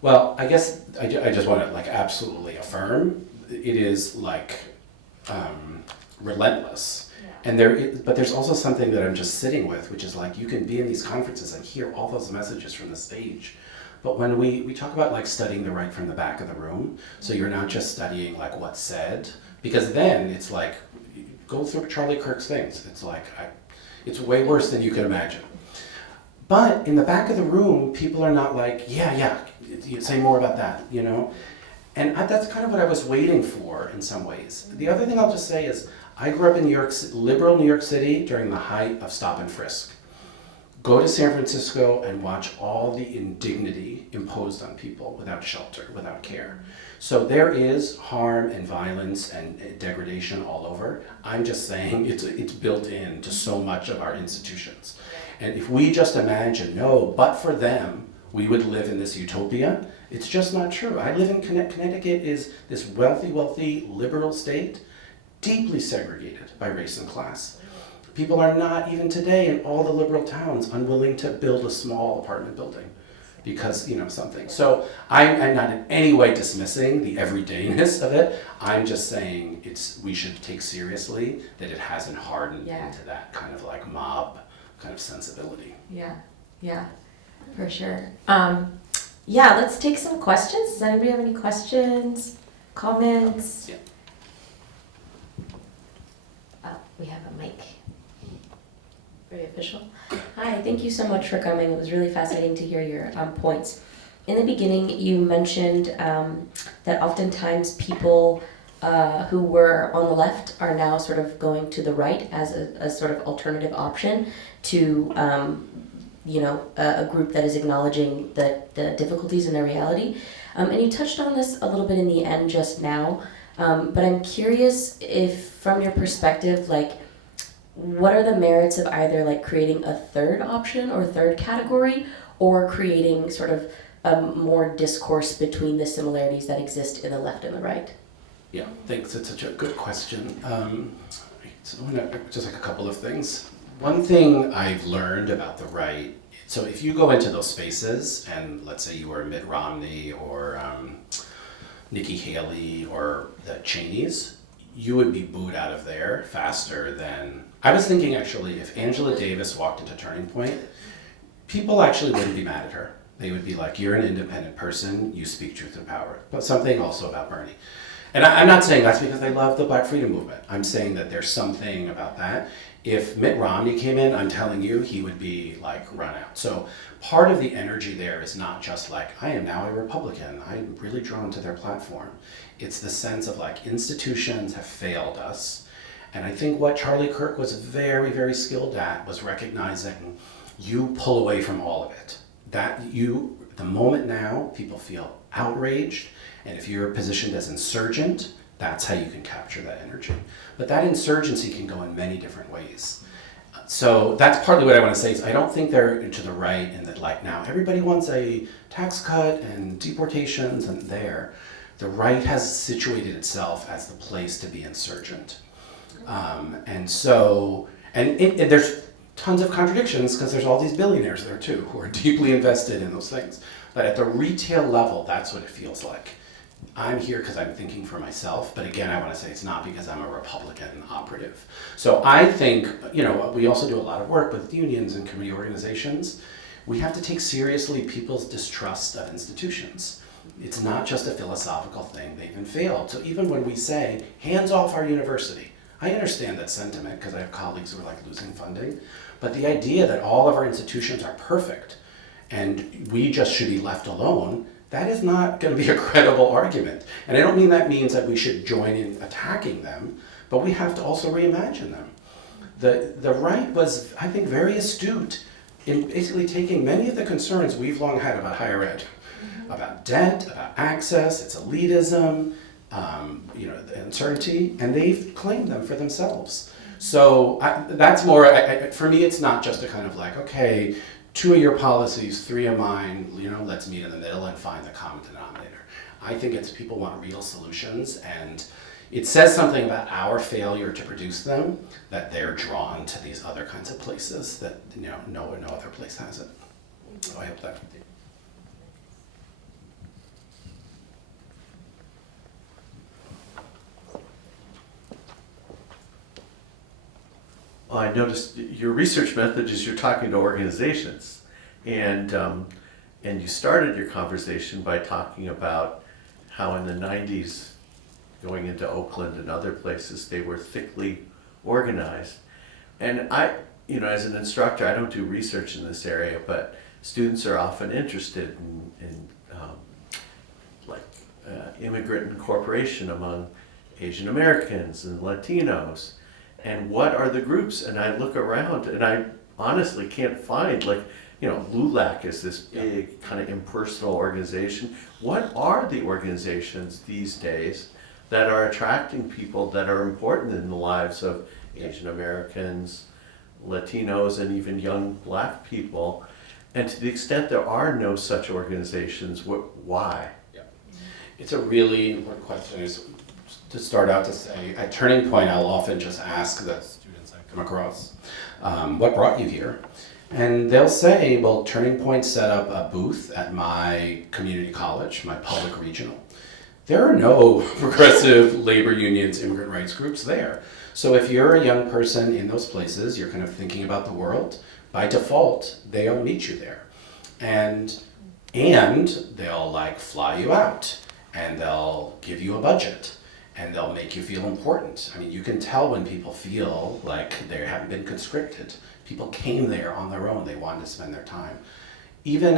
Well, I guess I just want to like absolutely affirm it is like relentless. And but there's also something that I'm just sitting with, which is like you can be in these conferences and hear all those messages from the stage. But when we talk about like studying the right from the back of the room, so you're not just studying like what's said, because then it's like, go through Charlie Kirk's things. It's like, it's way worse than you could imagine. But in the back of the room, people are not like, yeah, you say more about that, And that's kind of what I was waiting for in some ways. The other thing I'll just say is, I grew up in liberal New York City during the height of stop and frisk. Go to San Francisco and watch all the indignity imposed on people without shelter, without care. So there is harm and violence and degradation all over. I'm just saying it's built into so much of our institutions. And if we just imagine, no, but for them, we would live in this utopia, it's just not true. I live in Connecticut is this wealthy, liberal state, deeply segregated by race and class. People are not, even today in all the liberal towns, unwilling to build a small apartment building because, something. So I'm not in any way dismissing the everydayness of it. I'm just saying we should take seriously that it hasn't hardened into that kind of like mob kind of sensibility. Yeah, for sure. Let's take some questions. Does anybody have any questions, comments? Yeah. We have a mic. Very official. Hi, thank you so much for coming. It was really fascinating to hear your points. In the beginning, you mentioned that oftentimes people who were on the left are now sort of going to the right as a sort of alternative option to a group that is acknowledging the difficulties in their reality. And you touched on this a little bit in the end just now, but I'm curious if from your perspective, like, what are the merits of either like creating a third option or third category, or creating sort of a more discourse between the similarities that exist in the left and the right? Yeah, thanks. It's such a good question. So just like a couple of things. One thing I've learned about the right, so if you go into those spaces and let's say you were Mitt Romney or Nikki Haley or the Cheneys, you would be booed out of there faster than... I was thinking actually if Angela Davis walked into Turning Point, people actually wouldn't be mad at her. They would be like, you're an independent person, you speak truth and power. But something also about Bernie. And I'm not saying that's because they love the Black Freedom Movement. I'm saying that there's something about that. If Mitt Romney came in, I'm telling you, he would be like run out. So part of the energy there is not just like, I am now a Republican, I'm really drawn to their platform. It's the sense of like institutions have failed us. And I think what Charlie Kirk was very, very skilled at was recognizing you pull away from all of it. The moment now, people feel outraged, and if you're positioned as insurgent, that's how you can capture that energy. But that insurgency can go in many different ways. So that's partly what I want to say is I don't think they're to the right in that like now everybody wants a tax cut and deportations and there. The right has situated itself as the place to be insurgent. And there's tons of contradictions because there's all these billionaires there too who are deeply invested in those things. But at the retail level, that's what it feels like. I'm here because I'm thinking for myself, but again, I want to say it's not because I'm a Republican operative. So I think, we also do a lot of work with unions and community organizations. We have to take seriously people's distrust of institutions. It's not just a philosophical thing, they even failed. So even when we say, hands off our university, I understand that sentiment because I have colleagues who are like losing funding, but the idea that all of our institutions are perfect and we just should be left alone, that is not going to be a credible argument. And I don't mean that means that we should join in attacking them, but we have to also reimagine them. The right was, I think, very astute in basically taking many of the concerns we've long had about higher ed, about debt, about access, its elitism, the uncertainty, and they've claimed them for themselves. So that's more, for me, it's not just a kind of like, okay, 2 of your policies, 3 of mine, let's meet in the middle and find the common denominator. I think it's people want real solutions, and it says something about our failure to produce them, that they're drawn to these other kinds of places that no other place has it. So I hope that. Well, I noticed your research method is you're talking to organizations, and you started your conversation by talking about how in the 90s, going into Oakland and other places, they were thickly organized. And I, as an instructor, I don't do research in this area, but students are often interested in immigrant incorporation among Asian Americans and Latinos. And what are the groups? And I look around and I honestly can't find, LULAC is this big kind of impersonal organization. What are the organizations these days that are attracting people that are important in the lives of Asian Americans, Latinos, and even young Black people? And to the extent there are no such organizations, why? Yeah. It's a really important question. To start out to say, at Turning Point, I'll often just ask the students I come across, what brought you here? And they'll say, well, Turning Point set up a booth at my community college, my public regional. There are no progressive labor unions, immigrant rights groups there. So if you're a young person in those places, you're kind of thinking about the world, by default, they'll meet you there. And they'll fly you out, and they'll give you a budget, and they'll make you feel important. I mean, you can tell when people feel like they haven't been conscripted. People came there on their own. They wanted to spend their time. Even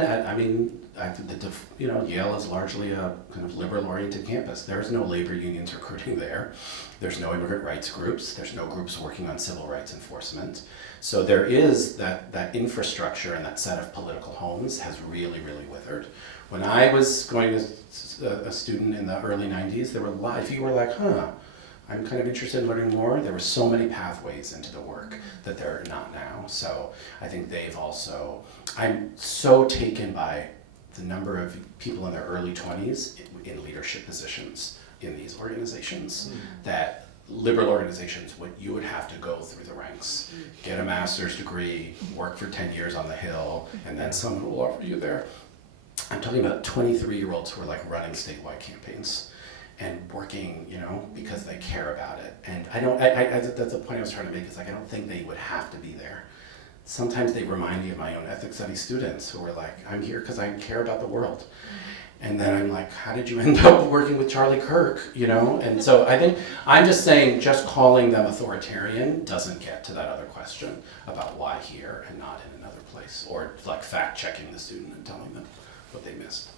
Yale is largely a kind of liberal-oriented campus. There's no labor unions recruiting there. There's no immigrant rights groups. There's no groups working on civil rights enforcement. So there is that infrastructure, and that set of political homes has really, really withered. When I was going as a student in the early 90s, there were if you were like, I'm kind of interested in learning more, there were so many pathways into the work that there are not now. So I think I'm so taken by the number of people in their early 20s in leadership positions in these organizations, that liberal organizations, you would have to go through the ranks, get a master's degree, work for 10 years on the Hill, and then someone will offer you there. I'm talking about 23-year-olds who are running statewide campaigns and working, because they care about it. And that's the point I was trying to make, is I don't think they would have to be there. Sometimes they remind me of my own ethics studies students who are like, I'm here because I care about the world. And then I'm like, how did you end up working with Charlie Kirk, And so I think, I'm just saying, just calling them authoritarian doesn't get to that other question about why here and not in another place, or fact checking the student and telling them what they missed.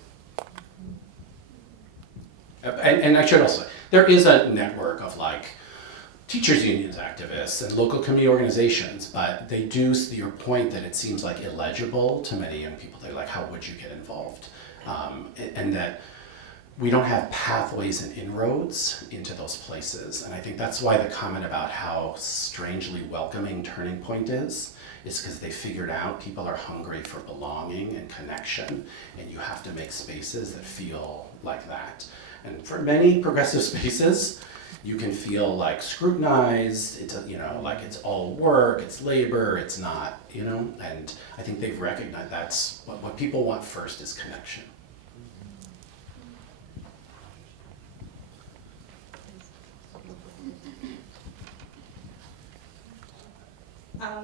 And I should also say, there is a network of teachers unions activists and local community organizations, but they do, to your point, that it seems illegible to many young people. They're how would you get involved? And that we don't have pathways and inroads into those places. And I think that's why the comment about how strangely welcoming Turning Point is because they figured out people are hungry for belonging and connection, and you have to make spaces that feel like that. And for many progressive spaces, you can feel scrutinized, it's it's all work, it's labor, it's not, and I think they've recognized that's what people want first is connection.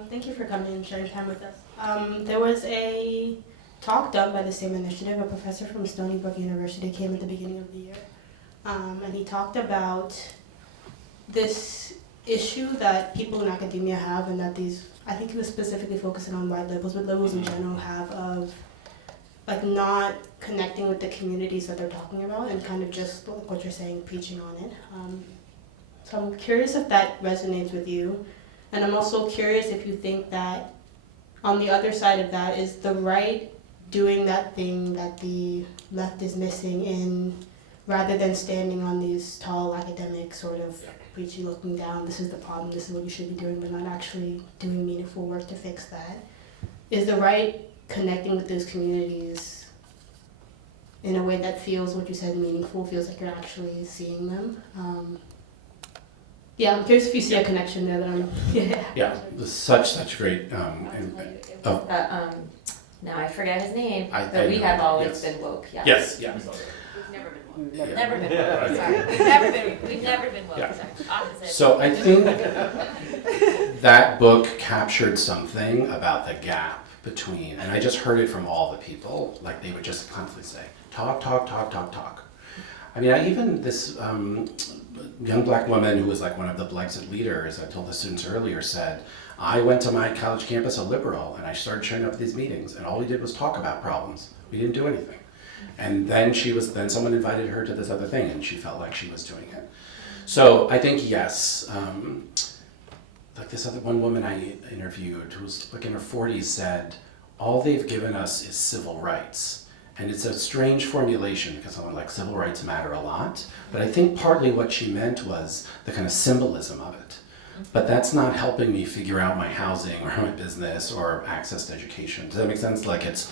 Thank you for coming and sharing time with us. There was a talk done by the same initiative. A professor from Stony Brook University came at the beginning of the year, and he talked about this issue that people in academia have, and that I think he was specifically focusing on white liberals, but liberals in general have, of like not connecting with the communities that they're talking about and kind of just like what you're saying, preaching on it. So I'm curious if that resonates with you. And I'm also curious if you think that on the other side of that is the right doing that thing that the left is missing in, rather than standing on these tall academic sort of preachy looking down, this is the problem, this is what you should be doing, but not actually doing meaningful work to fix that. Is the right connecting with those communities in a way that feels, what you said, meaningful, feels like you're actually seeing them? Yeah, I'm curious if you see a connection there that I'm, yeah. Yeah, such great, oh, Now I forget his name, I but we know, have always yes. been woke, yes. yes, yeah. We've never been woke. Yeah. Never been Yeah. woke, sorry. We've never been woke, Yeah. sorry. Opposite. So I think that book captured something about the gap between, and I just heard it from all the people, like they would just constantly say, talk, talk, talk, talk, talk. I mean, even this young black woman who was like one of the Brexit leaders, I told the students earlier, said, I went to my college campus a liberal and I started showing up at these meetings and all we did was talk about problems. We didn't do anything. And then someone invited her to this other thing and she felt like she was doing it. So I think yes, like this other one woman I interviewed who was like in her 40s said, all they've given us is civil rights. And it's a strange formulation because someone like civil rights matter a lot. But I think partly what she meant was the kind of symbolism of it. But that's not helping me figure out my housing or my business or access to education. Does that make sense? Like it's,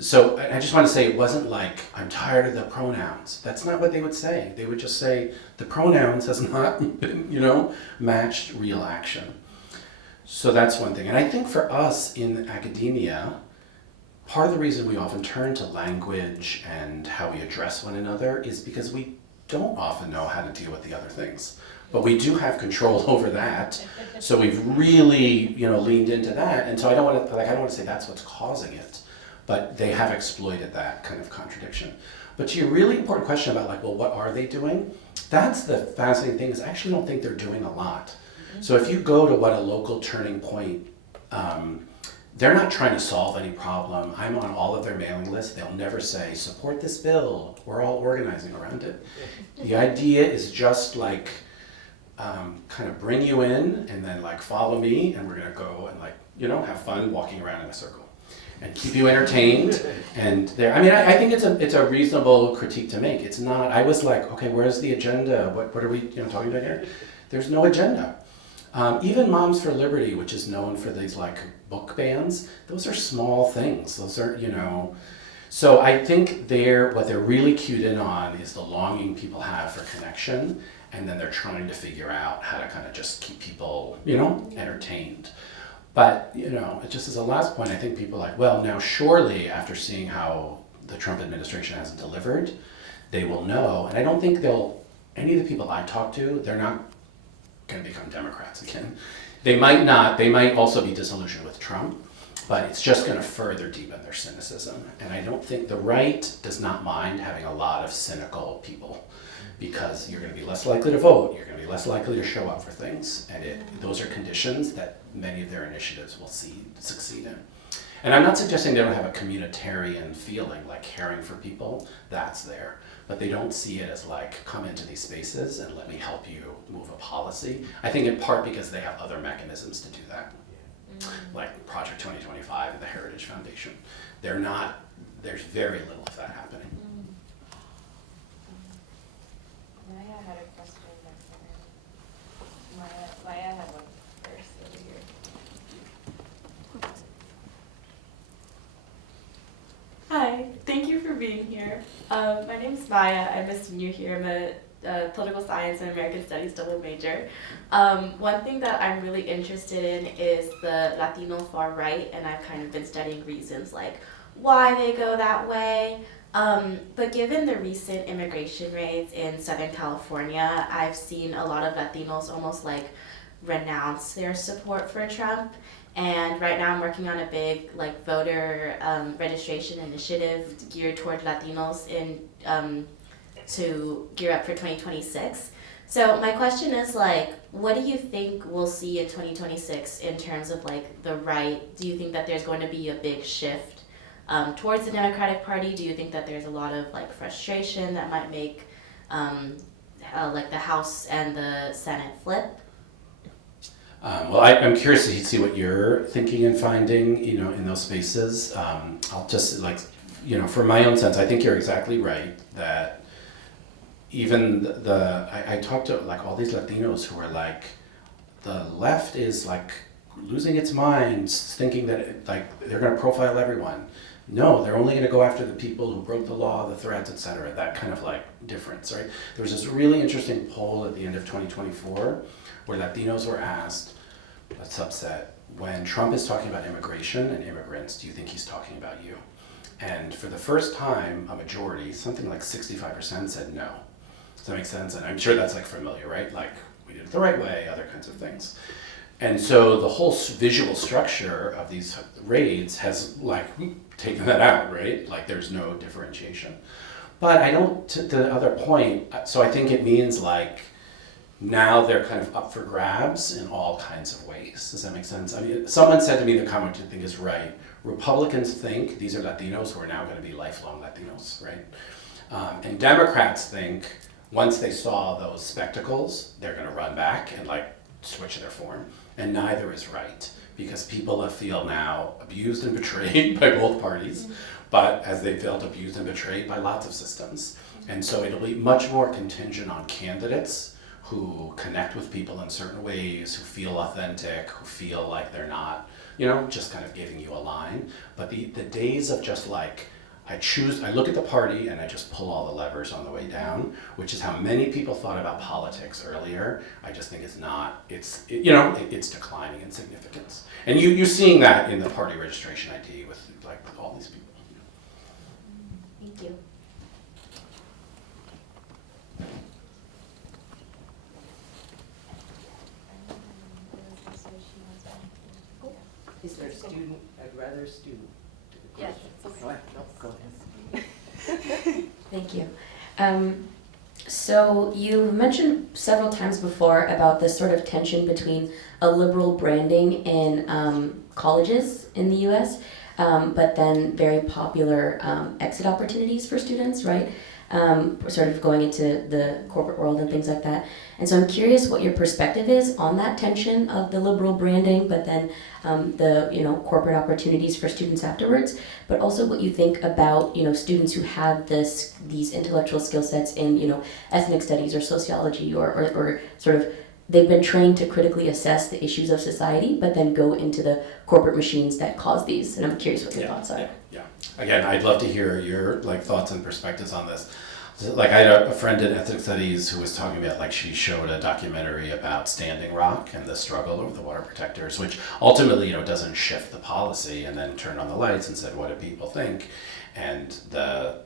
so I just want to say it wasn't like, I'm tired of the pronouns. That's not what they would say. They would just say, the pronouns has not been, matched real action. So that's one thing. And I think for us in academia, part of the reason we often turn to language and how we address one another is because we don't often know how to deal with the other things. But we do have control over that. So we've really, leaned into that. And so I don't want to say that's what's causing it, but they have exploited that kind of contradiction. But to your really important question about like, well, what are they doing? That's the fascinating thing is I actually don't think they're doing a lot. So if you go to what a local turning point, they're not trying to solve any problem. I'm on all of their mailing lists. They'll never say, support this bill. We're all organizing around it. The idea is just like, kind of bring you in and then like follow me and we're gonna go and like, have fun walking around in a circle and keep you entertained. And I think it's a reasonable critique to make. It's not, I was like, okay, where's the agenda? What are we talking about here? There's no agenda. Even Moms for Liberty, which is known for these like book bans, those are small things. Those are, so I think what they're really cued in on is the longing people have for connection, and then they're trying to figure out how to kind of just keep people, entertained. But, just as a last point, I think people are like, well, now surely after seeing how the Trump administration hasn't delivered, they will know. And I don't think any of the people I talk to, they're not going to become Democrats again. They might also be disillusioned with Trump, but it's just going to further deepen their cynicism. And I don't think the right does not mind having a lot of cynical people because you're going to be less likely to vote, you're going to be less likely to show up for things, and those are conditions that many of their initiatives will succeed in. And I'm not suggesting they don't have a communitarian feeling, like caring for people, that's there. But they don't see it as like, come into these spaces and let me help you move a policy. I think in part because they have other mechanisms to do that, like Project 2025 and the Heritage Foundation. There's very little of that happening. Maya had a question back there. Maya had one first over here. Hi, thank you for being here. My name's Maya. I'm a senior here. I'm a political science and American studies double major. One thing that I'm really interested in is the Latino far right, and I've kind of been studying reasons like why they go that way. But given the recent immigration raids in Southern California, I've seen a lot of Latinos almost like renounce their support for Trump. And right now I'm working on a big like voter registration initiative geared toward Latinos to gear up for 2026. So my question is like, what do you think we'll see in 2026 in terms of like the right? Do you think that there's going to be a big shift towards the Democratic Party? Do you think that there's a lot of like frustration that might make like the House and the Senate flip? Well, I'm curious to see what you're thinking and finding, in those spaces. I'll just from my own sense, I think you're exactly right that even I talked to like all these Latinos who are like, the left is like losing its mind, thinking that they're going to profile everyone. No, they're only going to go after the people who broke the law, the threats, etc. That kind of like difference, right? There was this really interesting poll at the end of 2024 where Latinos were asked, a subset, when Trump is talking about immigration and immigrants, do you think he's talking about you? And for the first time, a majority, something like 65% said no. Does that make sense? And I'm sure that's like familiar, right? Like, we did it the right way, other kinds of things. And so the whole visual structure of these raids has like taken that out, right? Like there's no differentiation. But I don't, to the other point, so I think it means like now they're kind of up for grabs in all kinds of ways. Does that make sense? I mean, someone said to me the comment I think is right. Republicans think these are Latinos who are now going to be lifelong Latinos, right? And Democrats think once they saw those spectacles, they're going to run back and like switch their form. And neither is right, because people feel now abused and betrayed by both parties, but as they felt abused and betrayed by lots of systems. And so it'll be much more contingent on candidates who connect with people in certain ways, who feel authentic, who feel like they're not, just kind of giving you a line. But the days of just like, I look at the party and I just pull all the levers on the way down, which is how many people thought about politics earlier. I just think it's not, it's declining in significance. And you're seeing that in the party registration ID with like all these people. Thank you. Is there a student? I'd rather student. Yes. Go ahead. No, go ahead. Thank you. So you mentioned several times before about this sort of tension between a liberal branding in colleges in the US, but then very popular exit opportunities for students, right? Sort of going into the corporate world and things like that. And so I'm curious what your perspective is on that tension of the liberal branding, but then the corporate opportunities for students afterwards. But also what you think about students who have these intellectual skill sets in ethnic studies or sociology or sort of they've been trained to critically assess the issues of society, but then go into the corporate machines that cause these. And I'm curious what your thoughts are. Yeah. Again, I'd love to hear your thoughts and perspectives on this. Like I had a friend in ethnic studies who was talking about she showed a documentary about Standing Rock and the struggle over the water protectors, which ultimately doesn't shift the policy, and then turned on the lights and said, what do people think? And the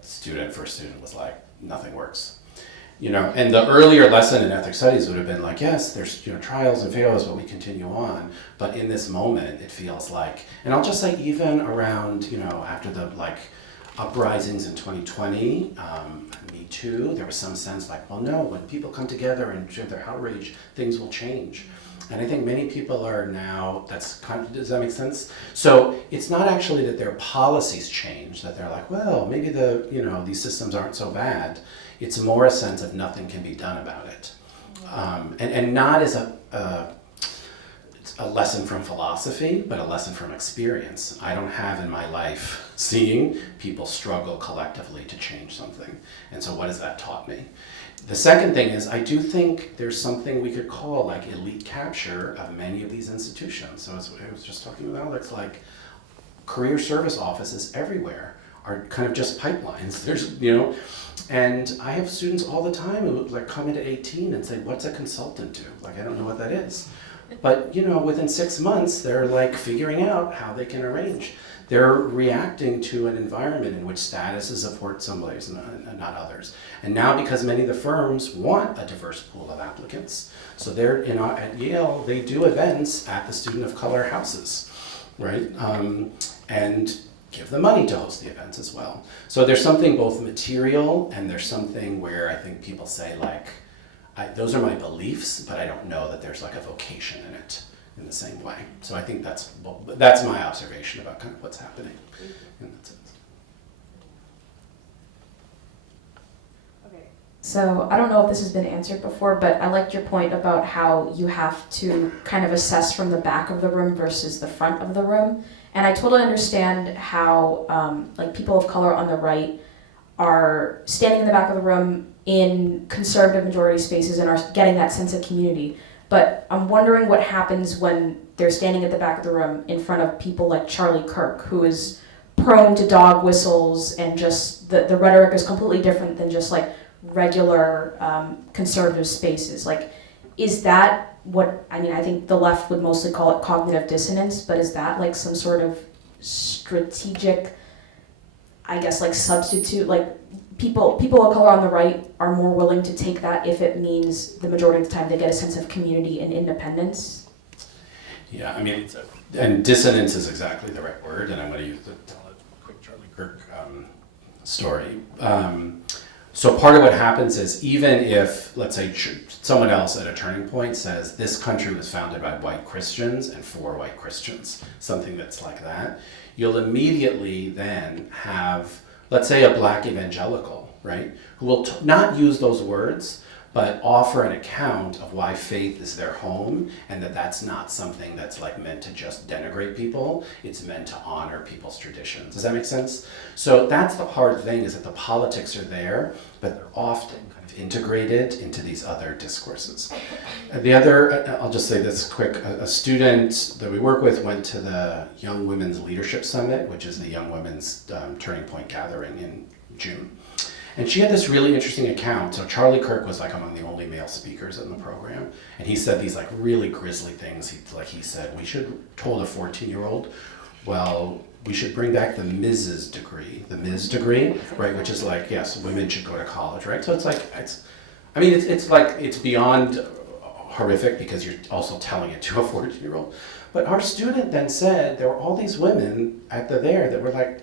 first student was like, nothing works. And the earlier lesson in ethnic studies would have been like, yes, there's trials and failures, but we continue on. But in this moment, it feels like, and I'll just say even around, after the uprisings in 2020, Me Too, there was some sense like, well, no, when people come together and share their outrage, things will change. And I think many people are now, does that make sense? So it's not actually that their policies change, that they're like, well, maybe these systems aren't so bad. It's more a sense of nothing can be done about it. And not as a lesson from philosophy, but a lesson from experience. I don't have in my life seeing people struggle collectively to change something. And so what has that taught me? The second thing is, I do think there's something we could call elite capture of many of these institutions. So as I was just talking with Alex, career service offices everywhere are kind of just pipelines. There's, and I have students all the time who come into 18 and say, what's a consultant do? I don't know what that is. But, within 6 months, they're figuring out how they can arrange. They're reacting to an environment in which status is afforded some ways and not others. And now because many of the firms want a diverse pool of applicants, so they're, at Yale, they do events at the student of color houses, right? And give them money to host the events as well. So there's something both material and there's something where I think people say those are my beliefs, but I don't know that there's a vocation in it in the same way. So I think that's my observation about kind of what's happening in that sense. So I don't know if this has been answered before, but I liked your point about how you have to kind of assess from the back of the room versus the front of the room. And I totally understand how like people of color on the right are standing in the back of the room in conservative majority spaces and are getting that sense of community. But I'm wondering what happens when they're standing at the back of the room in front of people like Charlie Kirk, who is prone to dog whistles, and just the rhetoric is completely different than just like regular conservative spaces. Like, is that what, I mean, I think the left would mostly call it cognitive dissonance, but is that like some sort of strategic, I guess, like substitute, like people of color on the right are more willing to take that if it means the majority of the time they get a sense of community and independence? Yeah, I mean, and dissonance is exactly the right word, and I'm going to tell a quick Charlie Kirk story. So part of what happens is, even if, let's say, someone else at a turning point says this country was founded by white Christians and for white Christians, something that's like that, you'll immediately then have, let's say, a black evangelical, right, who will not use those words, but offer an account of why faith is their home, and that that's not something that's like meant to just denigrate people, it's meant to honor people's traditions. Does that make sense? So that's the hard thing, is that the politics are there, but they're often kind of integrated into these other discourses. The other, I'll just say this quick, a student that we work with went to the Young Women's Leadership Summit, which is the Young Women's Turning Point gathering in June. And she had this really interesting account. So Charlie Kirk was like among the only male speakers in the program. And he said these like really grisly things. He said, we should told a 14-year-old, well, we should bring back the Mrs. degree, the Ms. degree, right? Which is like, yes, women should go to college, right? So it's like, it's beyond horrific, because you're also telling it to a 14-year-old. But our student then said, there were all these women there that were like,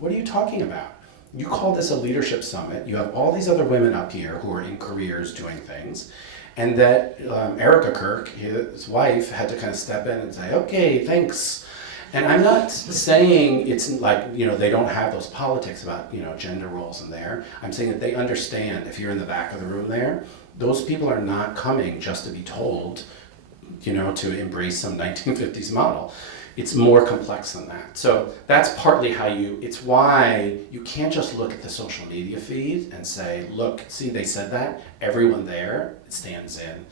what are you talking about? You call this a leadership summit, you have all these other women up here who are in careers doing things, and that Erica Kirk, his wife, had to kind of step in and say, okay, thanks. And I'm not saying it's like, they don't have those politics about, gender roles in there. I'm saying that they understand, if you're in the back of the room there, those people are not coming just to be told, to embrace some 1950s model. It's more complex than that. So that's partly it's why you can't just look at the social media feed and say, look, see, they said that, everyone there stands in.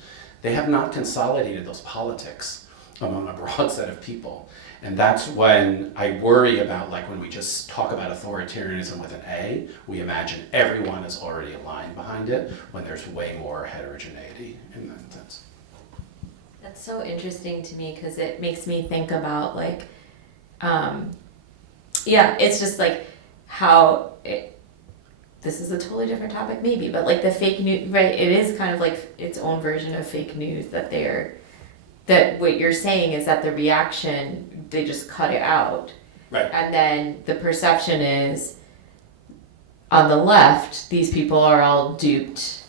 They have not consolidated those politics among a broad set of people. And that's when I worry about, like, when we just talk about authoritarianism with an A, we imagine everyone is already aligned behind it, when there's way more heterogeneity in that sense. That's so interesting to me, because it makes me think about like, it's just like how this is a totally different topic maybe, but like the fake news, right? It is kind of like its own version of fake news that what you're saying is that the reaction, they just cut it out. Right. And then the perception is, on the left, these people are all duped,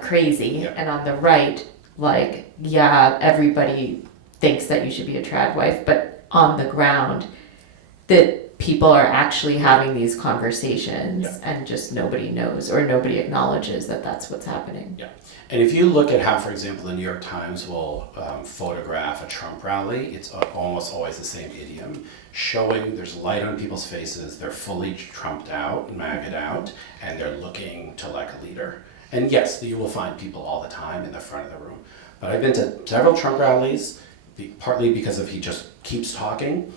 crazy, Yeah. and on the right, like, yeah, everybody thinks that you should be a trad wife, but on the ground, that people are actually having these conversations, and just nobody knows or nobody acknowledges that that's what's happening. Yeah. And if you look at how, for example, the New York Times will photograph a Trump rally, it's almost always the same idiom, showing there's light on people's faces, they're fully Trumped out, MAGA'd out, and they're looking to like a leader. And yes, you will find people all the time in the front of the room. But I've been to several Trump rallies, partly because he just keeps talking.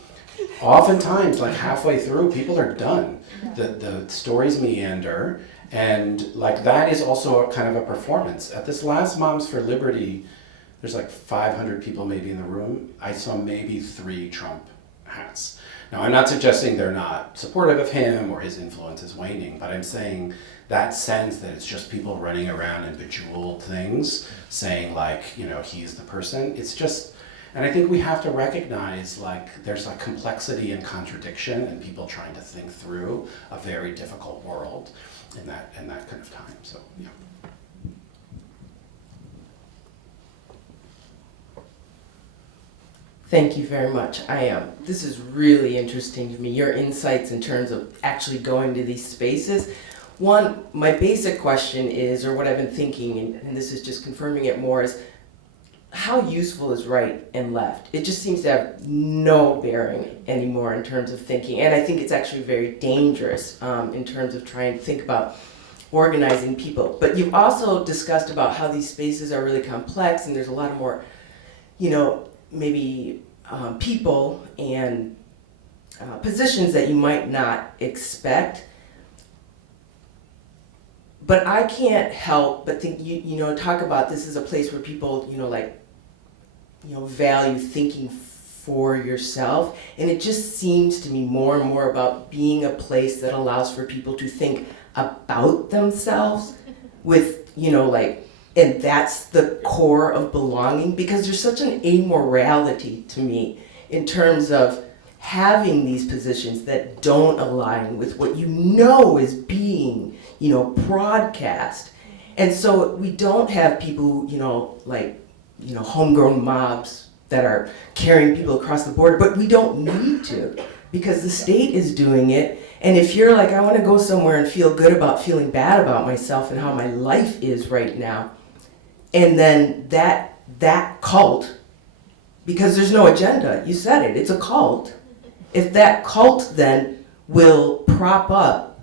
Oftentimes, like halfway through, people are done. The stories meander, and like that is also a kind of a performance. At this last Moms for Liberty, there's like 500 people maybe in the room. I saw maybe 3 Trump hats. Now, I'm not suggesting they're not supportive of him or his influence is waning, but I'm saying that sense that it's just people running around in bejeweled things, saying like, he's the person, it's just, and I think we have to recognize like there's a complexity and contradiction and people trying to think through a very difficult world in that kind of time, so yeah. Thank you very much. This is really interesting to me, your insights in terms of actually going to these spaces. One, my basic question is, or what I've been thinking, and this is just confirming it more, is how useful is right and left? It just seems to have no bearing anymore in terms of thinking, and I think it's actually very dangerous in terms of trying to think about organizing people. But you've also discussed about how these spaces are really complex, and there's a lot of more, maybe people and positions that you might not expect. But I can't help but think, talk about this as a place where people, value thinking for yourself. And it just seems to me more and more about being a place that allows for people to think about themselves with, and that's the core of belonging, because there's such an amorality to me in terms of having these positions that don't align with what is being, broadcast. And so we don't have people who, homegrown mobs that are carrying people across the border, but we don't need to, because the state is doing it. And if you're like, I want to go somewhere and feel good about feeling bad about myself and how my life is right now, and then that cult, because there's no agenda, you said it, it's a cult. If that cult then will prop up,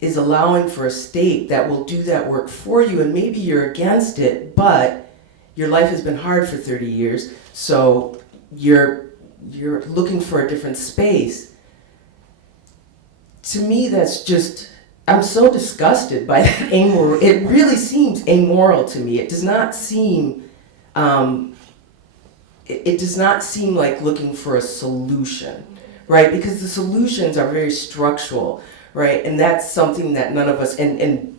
is allowing for a state that will do that work for you, and maybe you're against it, but your life has been hard for 30 years, so you're looking for a different space. To me, that's just, I'm so disgusted by that amoral. It really seems amoral to me. It does not seem, it does not seem like looking for a solution, right? Because the solutions are very structural, right? And that's something that none of us, and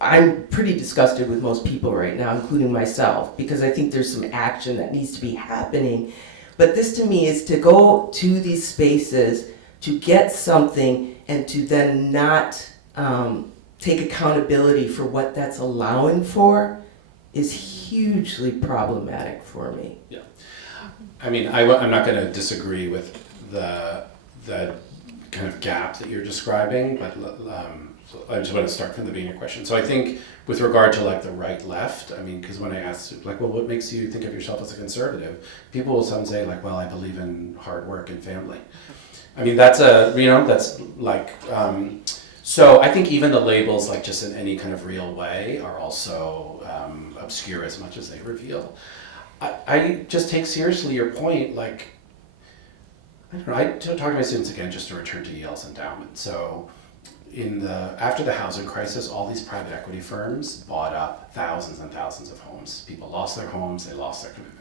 I'm pretty disgusted with most people right now, including myself, because I think there's some action that needs to be happening. But this to me is to go to these spaces to get something and to then not take accountability for what that's allowing for is hugely problematic for me. Yeah. I mean, I'm not going to disagree with the kind of gap that you're describing, but so I just want to start from the beginning of the question. So I think with regard to like the right-left, I mean, because when I ask, like, well, what makes you think of yourself as a conservative? People will sometimes say, like, well, I believe in hard work and family. I mean, that's that's like, so I think even the labels, like just in any kind of real way, are also obscure as much as they reveal. I just take seriously your point, like, I don't know, I talk to my students again just to return to Yale's endowment. So after the housing crisis, all these private equity firms bought up thousands and thousands of homes. People lost their homes, they lost their commitment.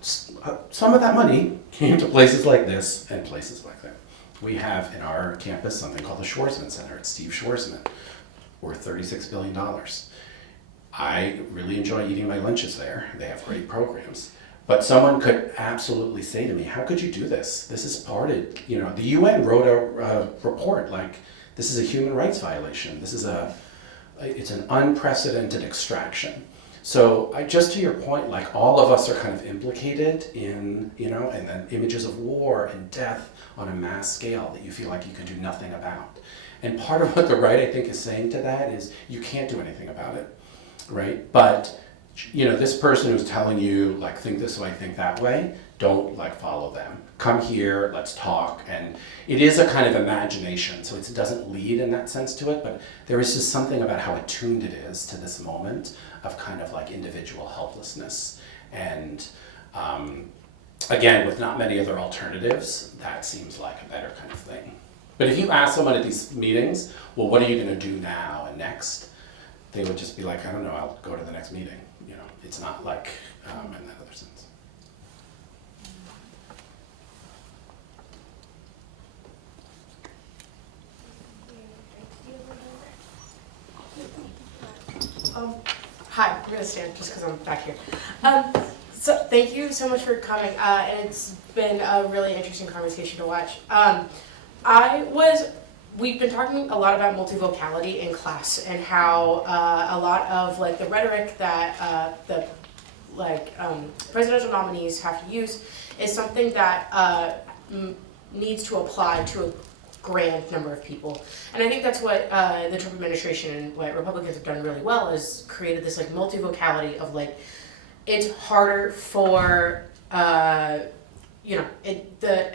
Some of that money came to places like this and places like that. We have in our campus something called the Schwarzman Center. It's Steve Schwarzman, worth $36 billion. I really enjoy eating my lunches there. They have great programs. But someone could absolutely say to me, how could you do this? This is part of, the UN wrote a report like, this is a human rights violation. This is it's an unprecedented extraction. So just to your point, like all of us are kind of implicated in, and then images of war and death on a mass scale that you feel like you can do nothing about. And part of what the right, I think, is saying to that is you can't do anything about it, right? But, this person who's telling you, like, think this way, think that way, don't, like, follow them. Come here, let's talk. And it is a kind of imagination, so it doesn't lead in that sense to it, but there is just something about how attuned it is to this moment of kind of like individual helplessness. And again, with not many other alternatives, that seems like a better kind of thing. But if you ask someone at these meetings, well, what are you gonna do now and next? They would just be like, I don't know, I'll go to the next meeting. It's not like in that other sense. Hi, I'm gonna stand just because I'm back here. So thank you so much for coming, and it's been a really interesting conversation to watch. We've been talking a lot about multivocality in class and how a lot of like the rhetoric that presidential nominees have to use is something that needs to apply to grand number of people. And I think that's what the Trump administration and what Republicans have done really well is created this like multivocality of like, it's harder for, the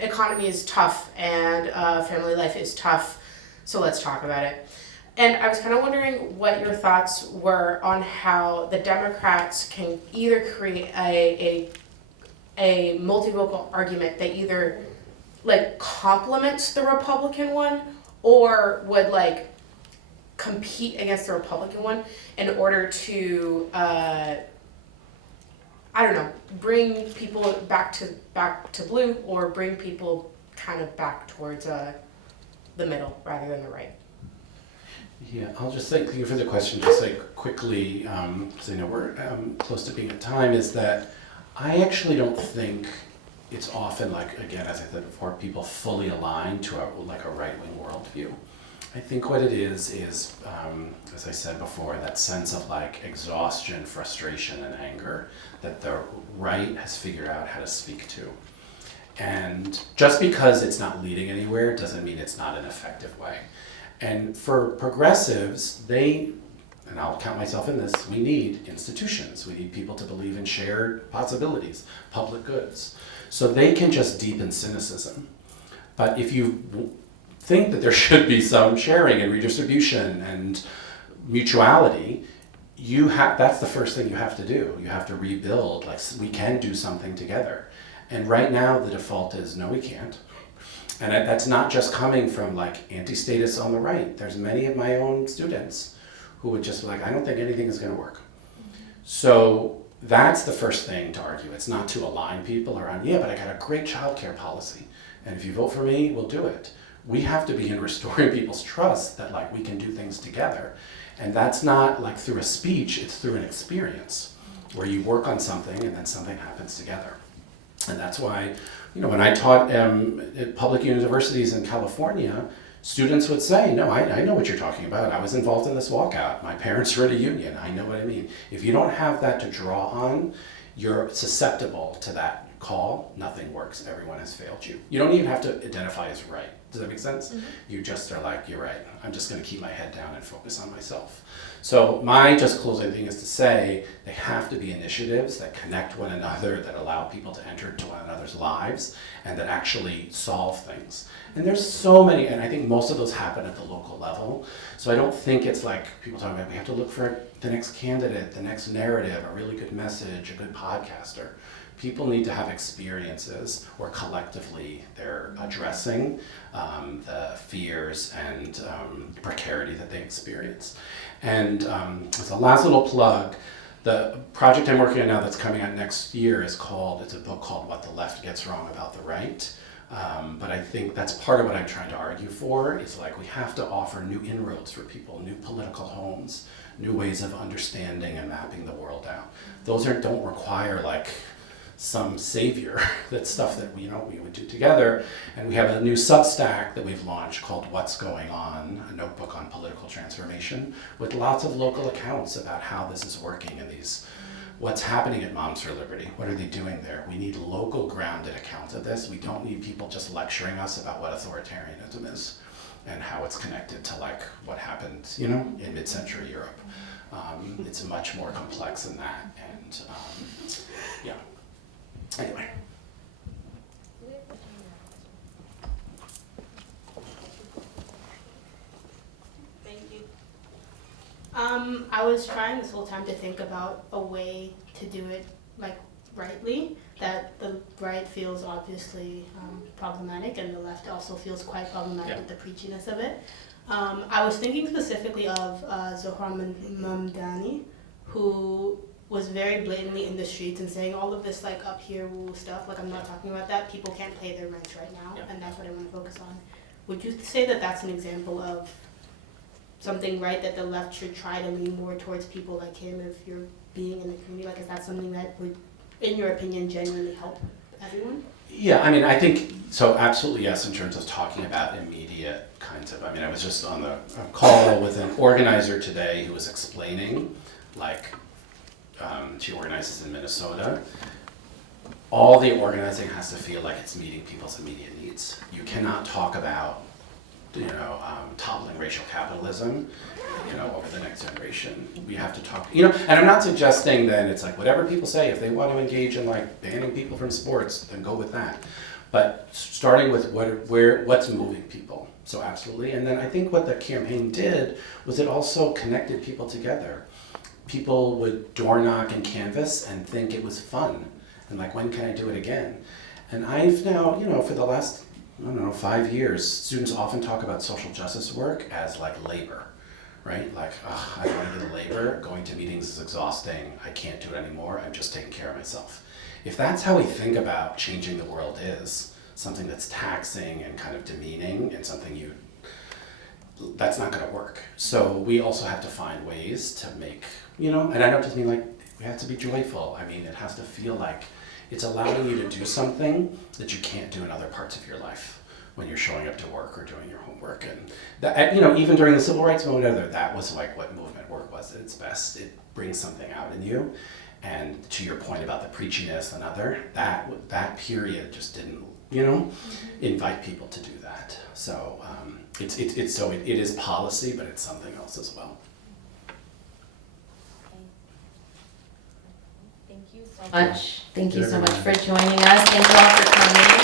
economy is tough and family life is tough, so let's talk about it. And I was kind of wondering what your thoughts were on how the Democrats can either create a multivocal argument that either like complements the Republican one or would like compete against the Republican one in order to bring people back to blue or bring people kind of back towards the middle rather than the right. Yeah, I'll just thank you for the question, just like quickly, because I know we're close to being at time, is that I actually don't think it's often like, again, as I said before, people fully align to a right-wing worldview. I think what it is, as I said before, that sense of like exhaustion, frustration, and anger that the right has figured out how to speak to. And just because it's not leading anywhere doesn't mean it's not an effective way. And for progressives, and I'll count myself in this, we need institutions. We need people to believe in shared possibilities, public goods. So they can just deepen cynicism. But if you think that there should be some sharing and redistribution and mutuality, that's the first thing you have to do. You have to rebuild, like we can do something together. And right now the default is no, we can't. And that's not just coming from like anti-status on the right. There's many of my own students who would just like, I don't think anything is gonna work. So that's the first thing to argue. It's not to align people around, yeah, but I got a great childcare policy. And if you vote for me, we'll do it. We have to begin restoring people's trust that like we can do things together. And that's not like through a speech, it's through an experience where you work on something and then something happens together. And that's why, when I taught at public universities in California, students would say, no, I know what you're talking about. I was involved in this walkout. My parents were at a union. I know what I mean. If you don't have that to draw on, you're susceptible to that call. Nothing works. Everyone has failed you. You don't even have to identify as right. Does that make sense? Mm-hmm. You just are like, you're right. I'm just going to keep my head down and focus on myself. So my just closing thing is to say they have to be initiatives that connect one another, that allow people to enter into one another's lives, and that actually solve things. And there's so many, and I think most of those happen at the local level. So I don't think it's like people talking about we have to look for the next candidate, the next narrative, a really good message, a good podcaster. People need to have experiences where collectively they're addressing the fears and precarity that they experience. And as a last little plug, the project I'm working on now that's coming out next year it's a book called What the Left Gets Wrong About the Right. But I think that's part of what I'm trying to argue for is like we have to offer new inroads for people, new political homes, new ways of understanding and mapping the world out. Those don't require like some savior. That's stuff that we would do together. And we have a new Substack that we've launched called What's Going On, a notebook on political transformation with lots of local accounts about how this is working in what's happening at Moms for Liberty. What are they doing there? We need local grounded accounts of this. We don't need people just lecturing us about what authoritarianism is and how it's connected to like what happened, in mid-century Europe. It's much more complex than that. And yeah. Anyway. Thank you. I was trying this whole time to think about a way to do it like rightly, that the right feels obviously problematic and the left also feels quite problematic with the preachiness of it. I was thinking specifically of Zohar Mamdani, who was very blatantly in the streets and saying all of this like up here woo stuff, like I'm not talking about that, people can't pay their rents right now, and that's what I want to focus on. Would you say that that's an example of something right that the left should try to lean more towards people like him if you're being in the community? Like, is that something that would, in your opinion, genuinely help everyone? Yeah, I mean, I think, so absolutely yes, in terms of talking about immediate kinds of, I was just on a call with an organizer today who was explaining, like, she organizes in Minnesota. All the organizing has to feel like it's meeting people's immediate needs. You cannot talk about toppling racial capitalism, over the next generation. We have to talk, and I'm not suggesting then it's like whatever people say, if they want to engage in like banning people from sports, then go with that. But starting with what's moving people. So absolutely. And then I think what the campaign did was it also connected people together. People would door knock and canvass and think it was fun. And like, when can I do it again? And I've now, for the last, 5 years, students often talk about social justice work as like labor, right? Like, I want to do labor, going to meetings is exhausting, I can't do it anymore, I'm just taking care of myself. If that's how we think about changing the world is, something that's taxing and kind of demeaning and something that's not gonna work. So we also have to find ways to make, and I don't just mean like, we have to be joyful. I mean, it has to feel like it's allowing you to do something that you can't do in other parts of your life when you're showing up to work or doing your homework. And that, even during the civil rights movement, that was like what movement work was at its best. It brings something out in you. And to your point about the preachiness and that period just didn't, invite people to do that. So it is policy, but it's something else as well. Thank you so much for joining us. Thank you all for coming.